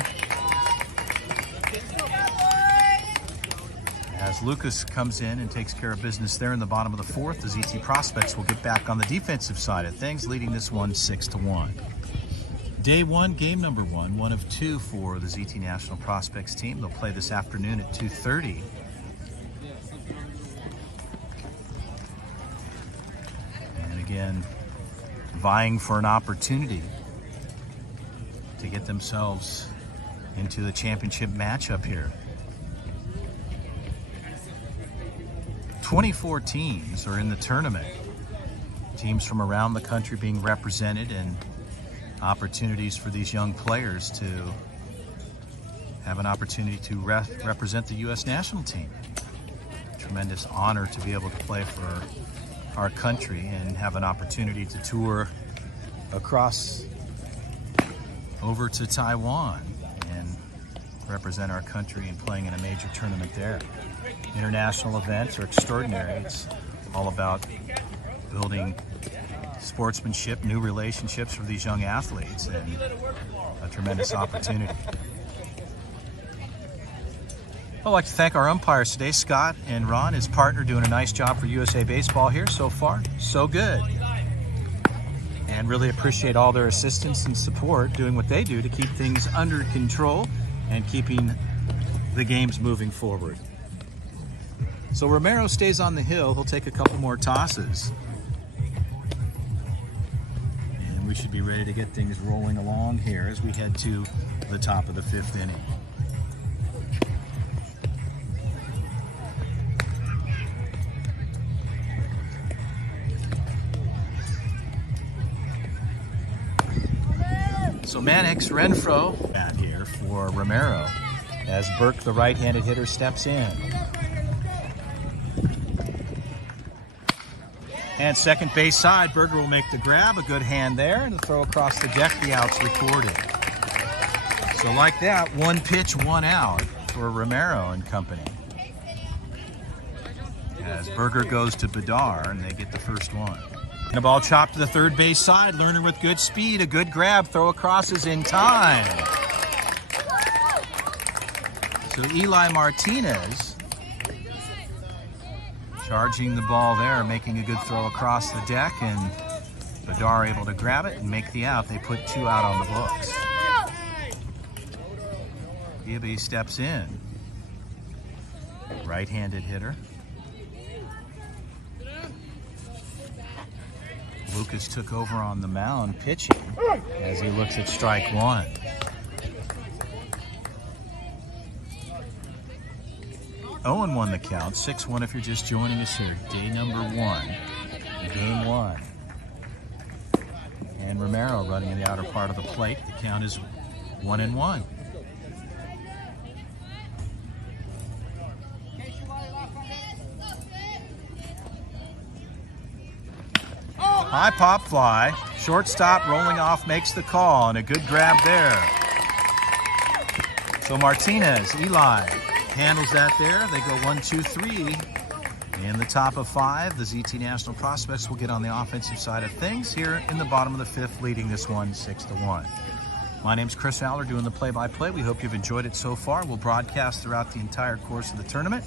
As Lucas comes in and takes care of business there in the bottom of the 4th, the ZT Prospects will get back on the defensive side of things, leading this one 6-1. Day 1, game number 1, 1 of 2 for the ZT National Prospects team. They'll play this afternoon at 2:30. And again, vying for an opportunity to get themselves into the championship matchup here. 24 teams are in the tournament. Teams from around the country being represented, and opportunities for these young players to have an opportunity to represent the U.S. national team. Tremendous honor to be able to play for our country and have an opportunity to tour across over to Taiwan and represent our country in playing in a major tournament there. International events are extraordinary. It's all about building sportsmanship, new relationships for these young athletes, and a tremendous opportunity. I'd like to thank our umpires today, Scott and Ron, his partner, doing a nice job for USA Baseball here. So far, so good. And really appreciate all their assistance and support, doing what they do to keep things under control and keeping the games moving forward. So Romero stays on the hill. He'll take a couple more tosses. And we should be ready to get things rolling along here as we head to the top of the 5th inning. So Mannix Renfro out here for Romero as Burke, the right-handed hitter, steps in. And second base side, Berger will make the grab, a good hand there, and the throw across the deck, the out's recorded. So like that, 1 pitch, 1 out for Romero and company. As Berger goes to Bedard, and they get the first one. And a ball chopped to the third base side. Lerner with good speed, a good grab, throw across is in time. So Eli Martinez charging the ball there, making a good throw across the deck, and Bedard able to grab it and make the out. They put 2 out on the books. Gibby steps in. Right-handed hitter. Lucas took over on the mound pitching as he looks at strike 1. Owen won the count, 6-1 if you're just joining us here. Day number 1, game 1. And Romero running in the outer part of the plate. The count is 1-1. High pop fly, shortstop rolling off makes the call, and a good grab there. So Martinez, Eli handles that there. They go 1, 2, 3 in the top of 5. The ZT National Prospects will get on the offensive side of things here in the bottom of the 5th, leading this one 6-1. My name's Chris Aller doing the play-by-play. We hope you've enjoyed it so far. We'll broadcast throughout the entire course of the tournament.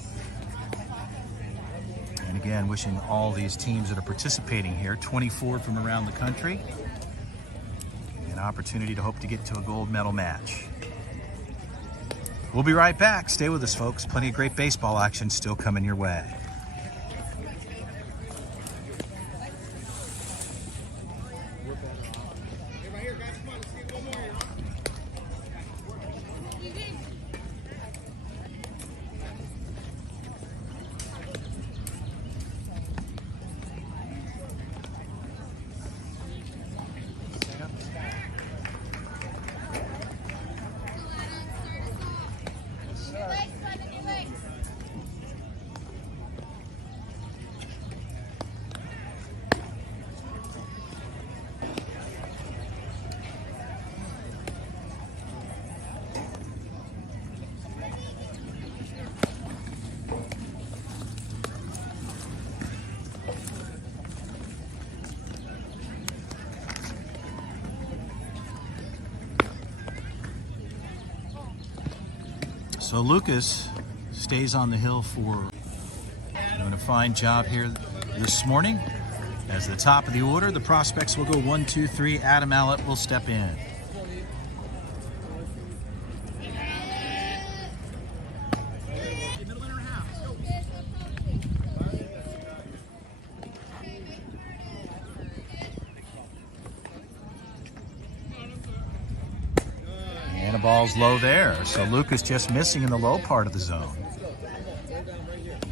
And again, wishing all these teams that are participating here, 24 from around the country, an opportunity to hope to get to a gold medal match. We'll be right back. Stay with us, folks. Plenty of great baseball action still coming your way. So Lucas stays on the hill for doing a fine job here this morning. As the top of the order, the prospects will go 1, 2, 3. Adam Allett will step in. And the ball's low there. So Lucas just missing in the low part of the zone.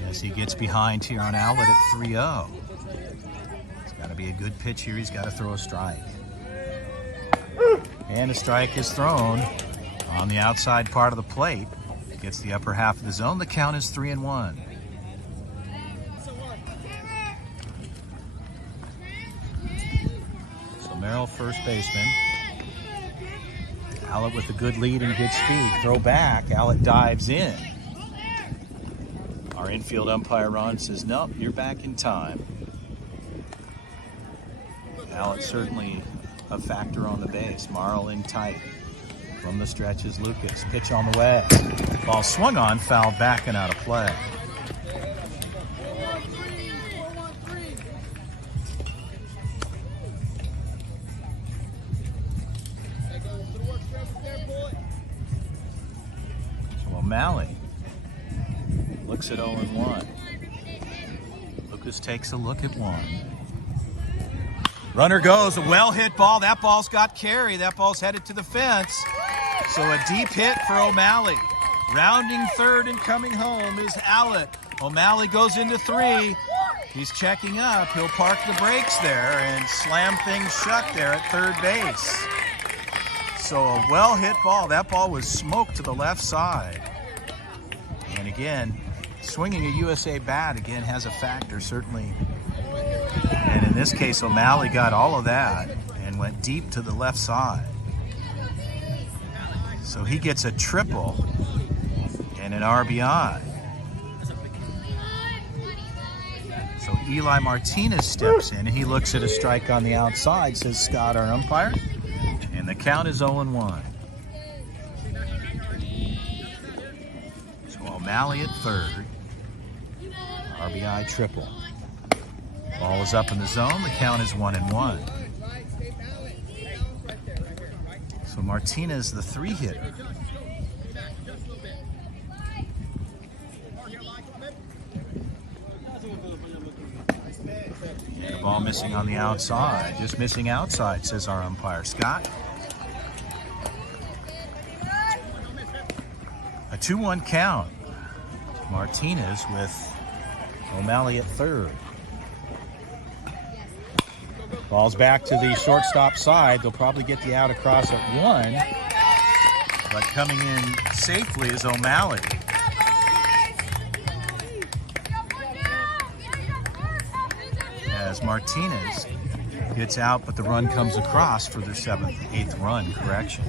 As he gets behind here on Allett at 3-0. It's got to be a good pitch here. He's got to throw a strike. And a strike is thrown on the outside part of the plate. Gets the upper half of the zone. The count is 3-1. So Merrill, first baseman. Allett with a good lead and good speed. Throw back. Allett dives in. Our infield umpire, Ron, says, nope, you're back in time. Allett certainly a factor on the base. Marl in tight. From the stretch is Lucas. Pitch on the way. Ball swung on, fouled back and out of play. So O'Malley looks at 0-1. Lucas takes a look at 1. Runner goes, a well-hit ball. That ball's got carry. That ball's headed to the fence. So a deep hit for O'Malley. Rounding third and coming home is Allett. O'Malley goes into 3. He's checking up. He'll park the brakes there and slam things shut there at third base. So a well-hit ball. That ball was smoked to the left side. And again, swinging a USA bat again has a factor, certainly. And in this case, O'Malley got all of that and went deep to the left side. So he gets a triple and an RBI. So Eli Martinez steps in and he looks at a strike on the outside, says Scott, our umpire. And the count is 0-1. So O'Malley at third. RBI triple. Ball is up in the zone. The count is 1-1. So Martinez, the 3-hitter. And the ball missing on the outside. Just missing outside, says our umpire, Scott. A 2-1 count. Martinez with O'Malley at third. Ball's back to the shortstop side. They'll probably get the out across at 1. But coming in safely is O'Malley. As Martinez gets out, but the run comes across for their 8th run correction.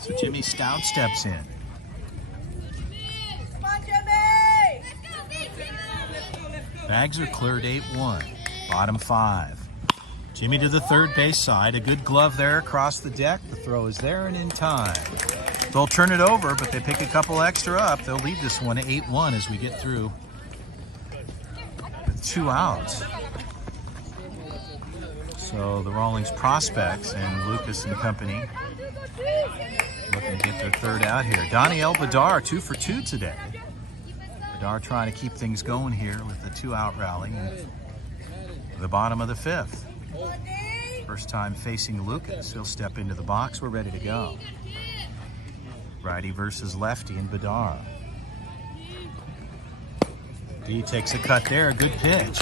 So Jimmy Stout steps in. Bags are cleared 8-1. Bottom 5. Jimmy to the third base side. A good glove there across the deck. The throw is there and in time. They'll turn it over, but they pick a couple extra up. They'll lead this one 8-1 as we get through with 2 outs. So the Rawlings prospects and Lucas and company looking to get their third out here. Daniel Bedar 2 for 2 today. Bedar trying to keep things going here with the 2-out rally in the bottom of the 5th. First time facing Lucas. He'll step into the box. We're ready to go. Righty versus lefty in Bedar. D takes a cut there. Good pitch.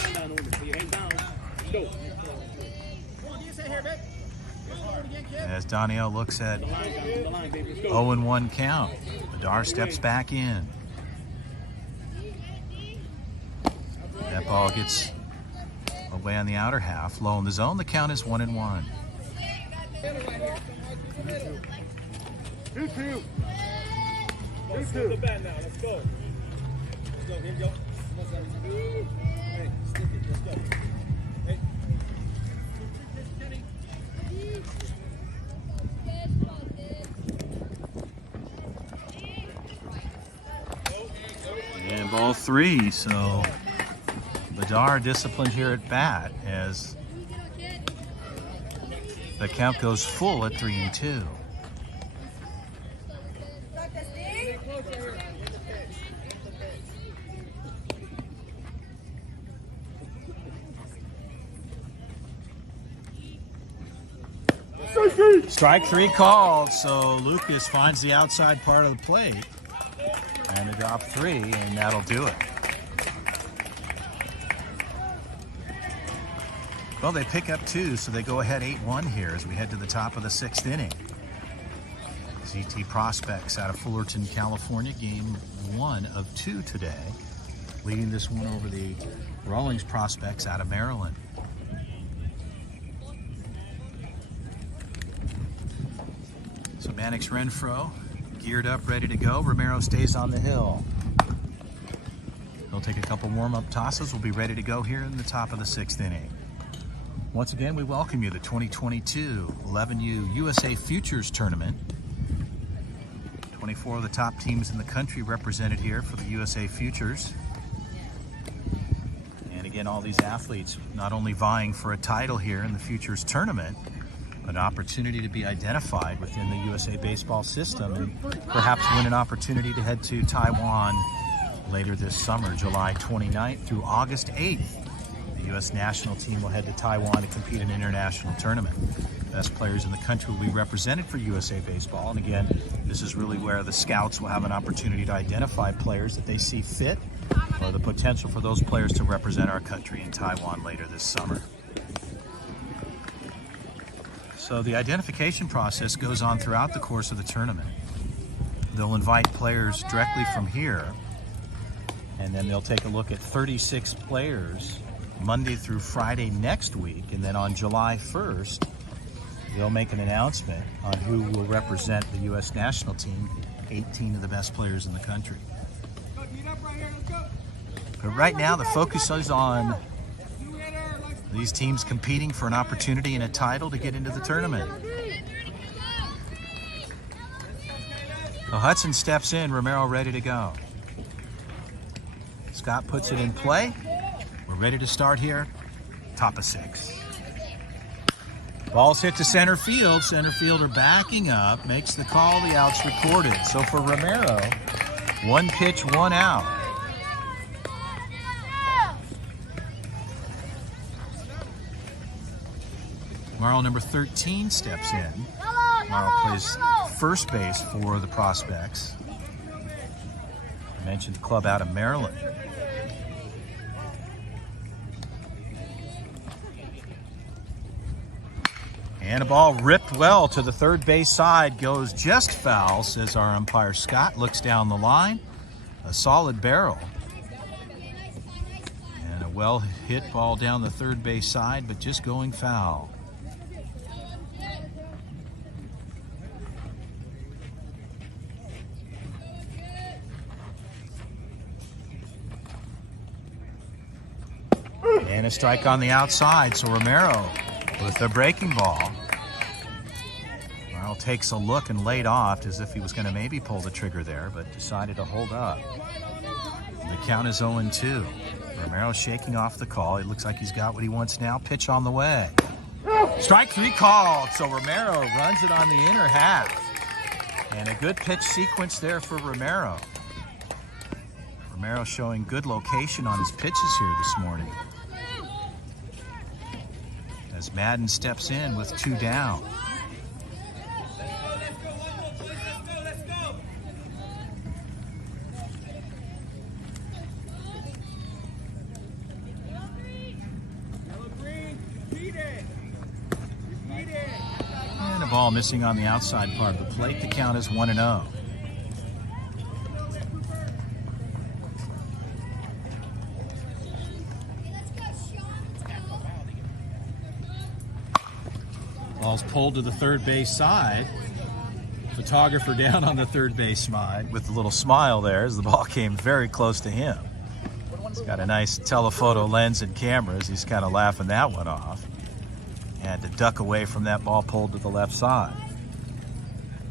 As Daniel looks at 0-1 count. Bedar steps back in. That ball gets away on the outer half. Low in the zone. The count is 1-1. 2-2. 2-2. The bat now. Let's go. Let's go. Here we go. Hey, stick it. Let's go. Hey. And ball 3. So Bedar disciplined here at bat as the count goes full at 3-2. Strike 3 called, so Lucas finds the outside part of the plate. And a drop 3, and that'll do it. Well, they pick up 2, so they go ahead 8-1 here as we head to the top of the 6th inning. ZT Prospects out of Fullerton, California, game 1 of 2 today. leading this one over the Rawlings prospects out of Maryland. So Mannix Renfro geared up, ready to go. Romero stays on the hill. He'll take a couple warm-up tosses. We'll be ready to go here in the top of the 6th inning. Once again, we welcome you to the 2022 11U USA Futures Tournament. 24 of the top teams in the country represented here for the USA Futures. And again, all these athletes not only vying for a title here in the Futures Tournament, but an opportunity to be identified within the USA baseball system and perhaps win an opportunity to head to Taiwan later this summer, July 29th through August 8th. The U.S. national team will head to Taiwan to compete in an international tournament. Best players in the country will be represented for USA Baseball. And again, this is really where the scouts will have an opportunity to identify players that they see fit or the potential for those players to represent our country in Taiwan later this summer. So the identification process goes on throughout the course of the tournament. They'll invite players directly from here, and then they'll take a look at 36 players Monday through Friday next week, and then on July 1st, they'll make an announcement on who will represent the U.S. national team, 18 of the best players in the country. But right now, the focus is on these teams competing for an opportunity and a title to get into the tournament. So Hudson steps in, Romero ready to go. Scott puts it in play. We're ready to start here, top of 6. Ball's hit to center field. Center fielder backing up, makes the call, the out's recorded. So for Romero, 1 pitch, 1 out. Marl number 13 steps in. Marl plays first base for the prospects. I mentioned the club out of Maryland. And a ball ripped well to the third base side, goes just foul, says our umpire Scott. Looks down the line, a solid barrel. And a well hit ball down the third base side, but just going foul. And a strike on the outside, so Romero with the breaking ball. Well, takes a look and laid off as if he was going to maybe pull the trigger there, but decided to hold up. The count is 0-2. Romero shaking off the call. It looks like he's got what he wants now. Pitch on the way. Strike 3 called, so Romero runs it on the inner half. And a good pitch sequence there for Romero. Romero showing good location on his pitches here this morning. As Madden steps in with 2 down. And a ball missing on the outside part of the plate. The count is 1-0. Ball's pulled to the third base side. Photographer down on the third base side with a little smile there as the ball came very close to him. He's got a nice telephoto lens and cameras. He's kind of laughing that one off. Had to duck away from that ball pulled to the left side.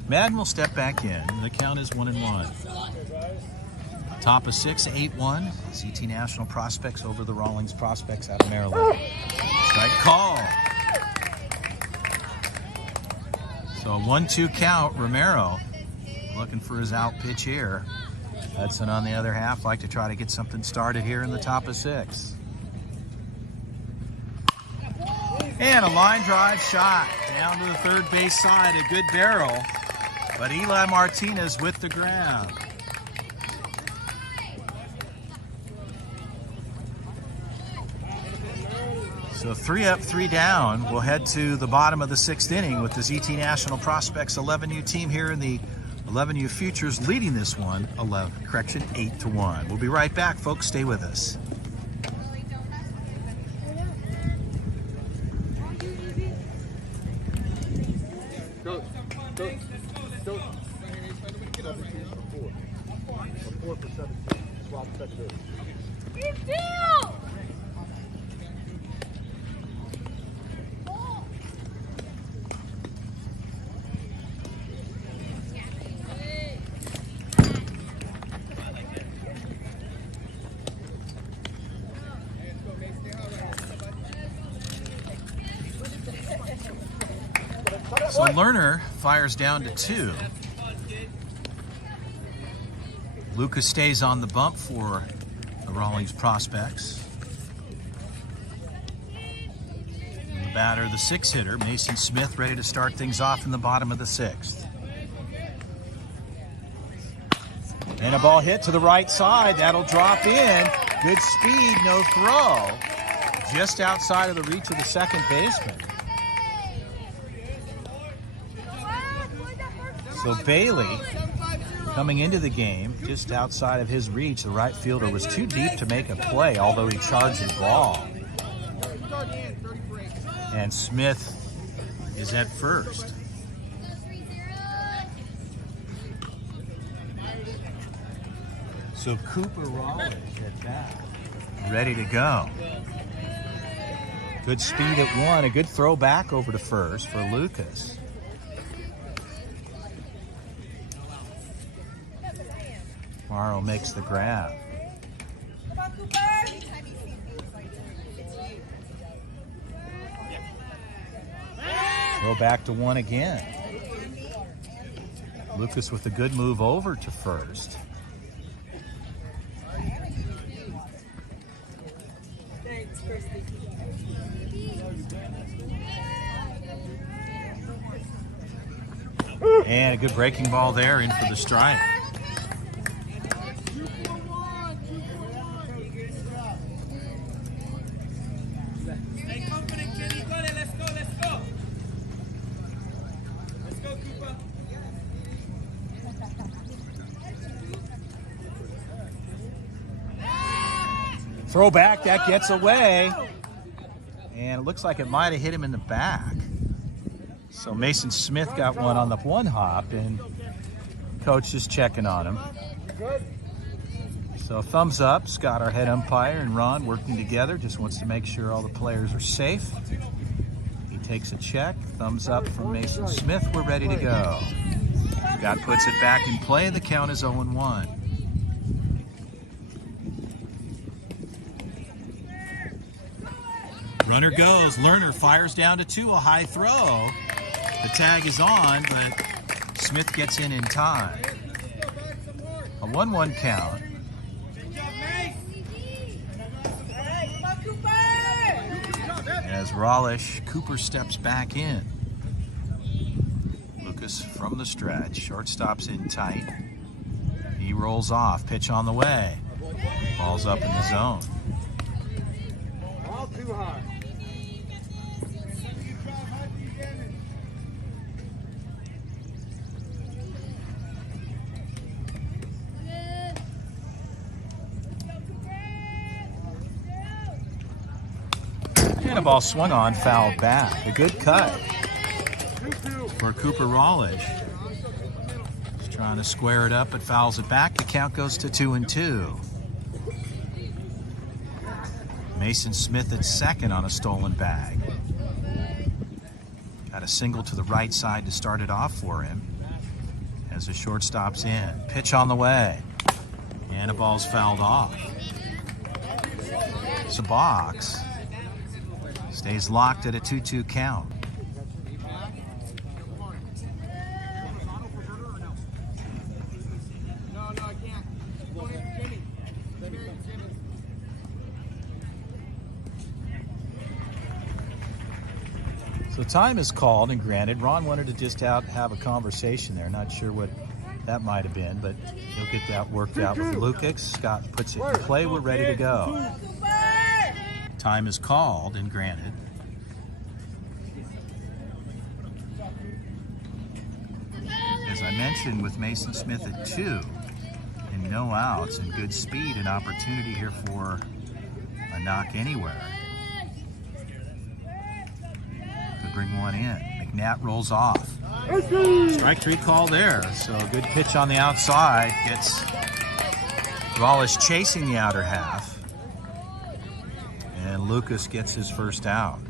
Madden will step back in. The count is 1-1. Top of 6, 8-1. CT National prospects over the Rawlings prospects out of Maryland. Strike call. So a 1-2 count. Romero looking for his out pitch here. Hudson on the other half like to try to get something started here in the top of 6. And a line drive shot down to the third base side. A good barrel, but Eli Martinez with the ground. So 3 up, 3 down. We'll head to the bottom of the 6th inning with the ZT National Prospects 11U team here in the 11U Futures leading this one, 8-1. We'll be right back, folks. Stay with us. Coach. 4 for 17. Swap secondary. So Lerner fires down to 2. Lucas stays on the bump for the Rawlings prospects. And the batter, the 6-hitter, Mason Smith, ready to start things off in the bottom of the 6th. And a ball hit to the right side. That'll drop in. Good speed, no throw. Just outside of the reach of the second baseman. So Bailey, coming into the game, just outside of his reach, the right fielder was too deep to make a play, although he charged the ball. And Smith is at first. So Cooper Rawlings at bat, ready to go. Good speed at 1, a good throw back over to first for Lucas. Morrow makes the grab. Come on, Cooper. Anytime you see me, it's like, it's you. Throw back to 1 again. Lucas with a good move over to first. Thanks, Christy. And a good breaking ball there in for the strike. Stay confident, Kenny. Go there. Let's go. Let's go. Let's go, Cooper. Throw back, that gets away. And it looks like it might have hit him in the back. So Mason Smith got one on the 1 hop, and coach is checking on him. So thumbs up. Scott, our head umpire, and Ron working together. Just wants to make sure all the players are safe. He takes a check. Thumbs up from Mason Smith. We're ready to go. Scott puts it back in play. The count is 0-1. Runner goes. Lerner fires down to 2. A high throw. The tag is on, but Smith gets in time. A 1-1 count. As Cooper steps back in. Lucas from the stretch. Shortstop's in tight. He rolls off. Pitch on the way. Ball's up in the zone. All too high. And a ball swung on, fouled back. A good cut for Cooper Rawlings. He's trying to square it up, but fouls it back. The count goes to 2-2. Mason Smith at second on a stolen bag. Got a single to the right side to start it off for him as the shortstop's in. Pitch on the way. And a ball's fouled off. Sabox stays locked at a 2-2 count. No, I can't. Go ahead, Kenny. So time is called and granted. Ron wanted to just have a conversation there. Not sure what that might have been, but he'll get that worked out with Lucas. Scott puts it in play. We're ready to go. Time is called and granted. as I mentioned, with Mason Smith at 2 and no outs and good speed, an opportunity here for a knock anywhere. Could bring one in. McNatt rolls off. Strike 3 call there. So a good pitch on the outside. Gets Rawlings chasing the outer half. And Lucas gets his first out.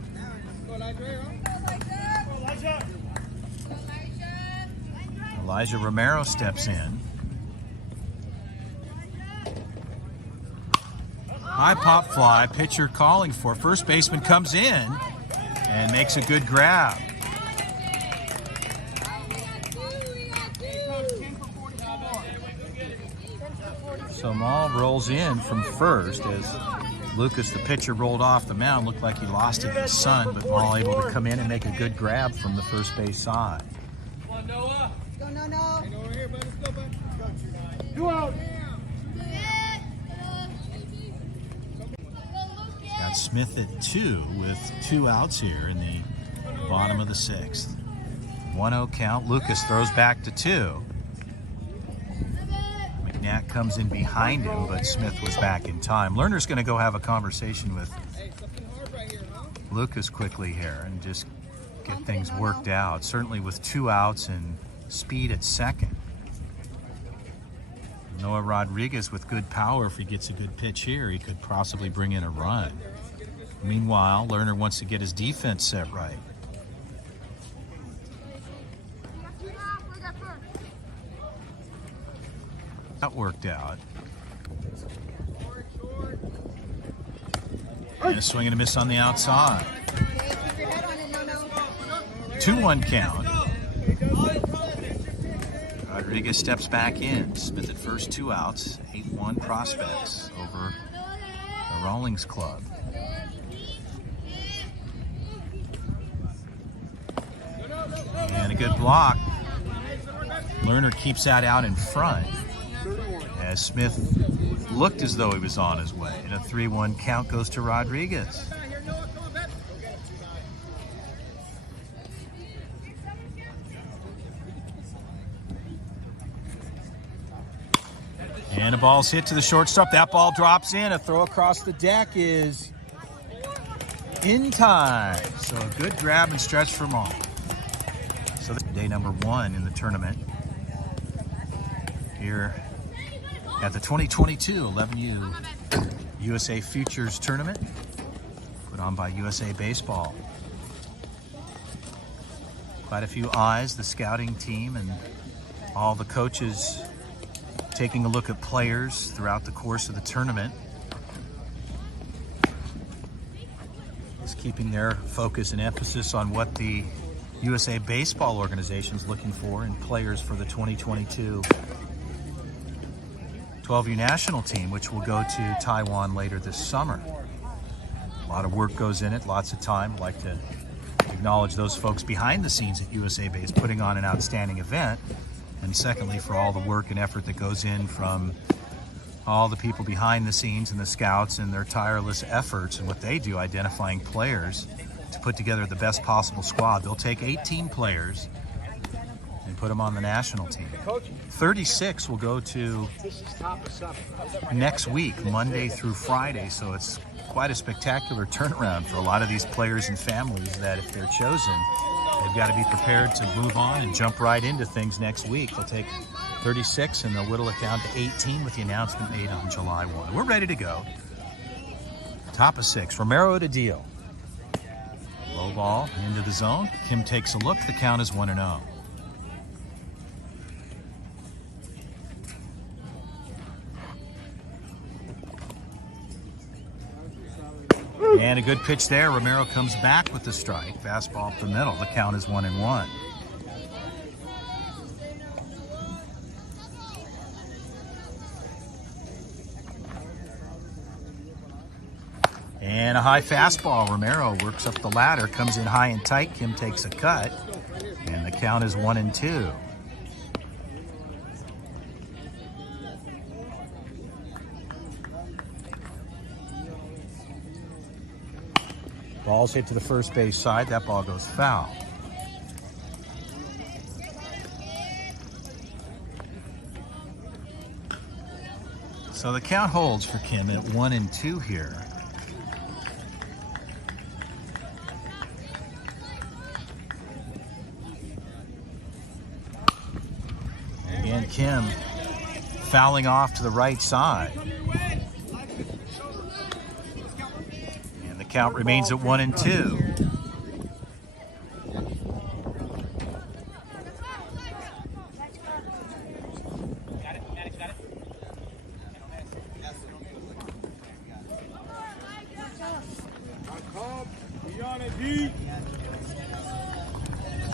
Elijah Romero steps in. High pop fly, pitcher calling for. First baseman comes in and makes a good grab. So Maul rolls in from first as Lucas, the pitcher, rolled off the mound. Looked like he lost it in the sun, but Maul able to come in and make a good grab from the first base side. Go, no. Two out. Got Smith at 2 with 2 outs here in the bottom of the 6th. 1-0 count. Lucas throws back to 2. McNatt comes in behind him, but Smith was back in time. Lerner's going to go have a conversation with Lucas quickly here and just get things worked out. Certainly with 2 outs and speed at second. Noah Rodriguez with good power. If he gets a good pitch here, he could possibly bring in a run. Meanwhile, Lerner wants to get his defense set right. That worked out. And a swing and a miss on the outside. 2-1 count. Rodriguez steps back in. Smith at first, 2 outs. 8-1 prospects over the Rawlings club. And a good block. Lerner keeps that out in front as Smith looked as though he was on his way. And a 3-1 count goes to Rodriguez. And a ball's hit to the shortstop. That ball drops in. A throw across the deck is in time. So a good grab and stretch for Maul. So day number 1 in the tournament here at the 2022 11U USA Futures Tournament put on by USA Baseball. Quite a few eyes, the scouting team and all the coaches taking a look at players throughout the course of the tournament. Just keeping their focus and emphasis on what the USA Baseball organization is looking for in players for the 2022 12U national team, which will go to Taiwan later this summer. A lot of work goes in it, lots of time. I'd like to acknowledge those folks behind the scenes at USA Base putting on an outstanding event. And secondly, for all the work and effort that goes in from all the people behind the scenes and the scouts and their tireless efforts and what they do identifying players to put together the best possible squad. They'll take 18 players and put them on the national team. 36 will go to next week, Monday through Friday. So it's quite a spectacular turnaround for a lot of these players and families that if they're chosen, they've got to be prepared to move on and jump right into things next week. They'll take 36 and they'll whittle it down to 18 with the announcement made on July 1. We're ready to go. Top of 6, Romero to deal. Low ball into the zone. Kim takes a look. The count is 1-0. And a good pitch there. Romero comes back with the strike. Fastball up the middle. The count is 1-1. And a high fastball. Romero works up the ladder, comes in high and tight. Kim takes a cut, and the count is 1-2. Ball's hit to the first base side. That ball goes foul. So the count holds for Kim at 1-2 here. And again, Kim fouling off to the right side. And the count remains at 1-2.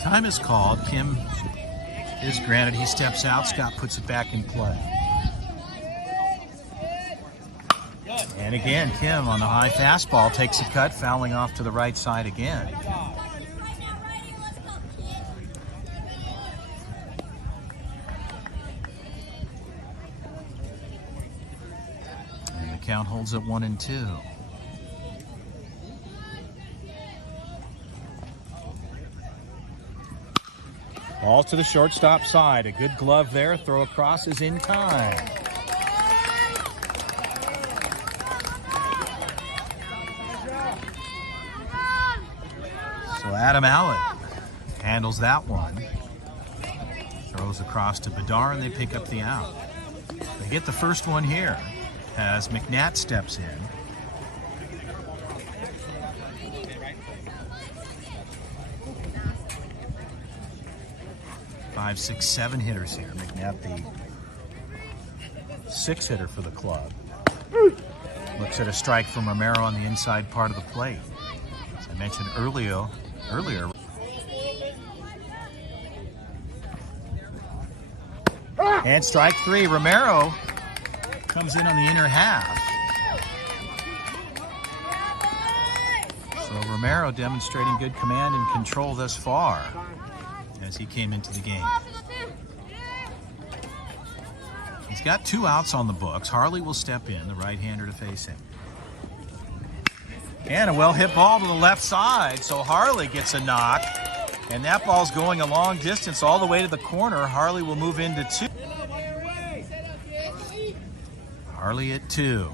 Time is called. Kim is granted. He steps out. Scott puts it back in play. And again, Kim on the high fastball takes a cut, fouling off to the right side again. And the count holds at 1-2. Ball to the shortstop side. A good glove there. Throw across is in time. So Adam Allen handles that one. Throws across to Bedard and they pick up the out. They get the first one here as McNatt steps in. 5, 6, 7 hitters here. McNatt, the 6 hitter for the club. Looks at a strike from Romero on the inside part of the plate. As I mentioned earlier. And strike 3. Romero comes in on the inner half. So Romero demonstrating good command and control thus far as he came into the game. He's got 2 outs on the books. Harley will step in, the right-hander to face him. And a well-hit ball to the left side, so Harley gets a knock. And that ball's going a long distance all the way to the corner. Harley will move into 2. Harley at 2.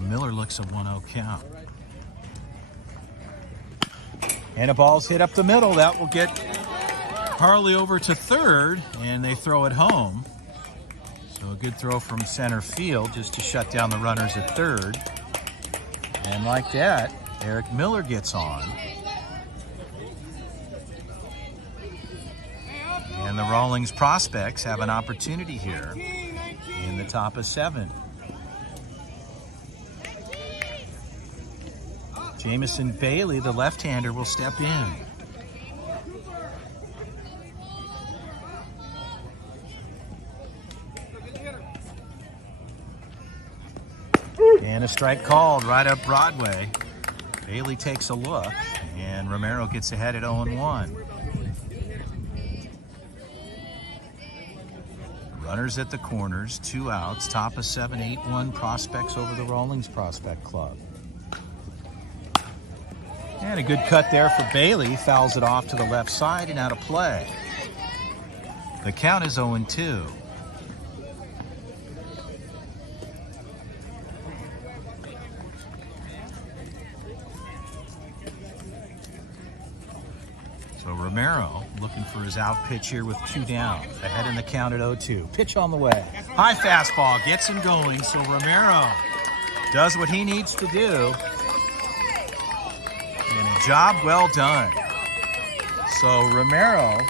Miller looks a 1-0 count. And a ball's hit up the middle. That will get Harley over to third, and they throw it home. So a good throw from center field just to shut down the runners at third. And like that, Eric Miller gets on. And the Rawlings prospects have an opportunity here in the top of 7. Jamison Bailey, the left-hander, will step in. And a strike called right up Broadway. Bailey takes a look, and Romero gets ahead at 0-1. Runners at the corners, 2 outs, top of 7, 8-1 prospects over the Rawlings Prospect Club. And a good cut there for Bailey. Fouls it off to the left side and out of play. The count is 0-2. So Romero looking for his out pitch here with 2 down. Ahead in the count at 0-2. Pitch on the way. High fastball gets him going. So Romero does what he needs to do. And a job well done. So Romero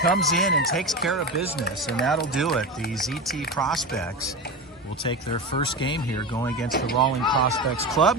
comes in and takes care of business, and that'll do it. The ZT Prospects will take their first game here going against the Rawlings Prospects Club.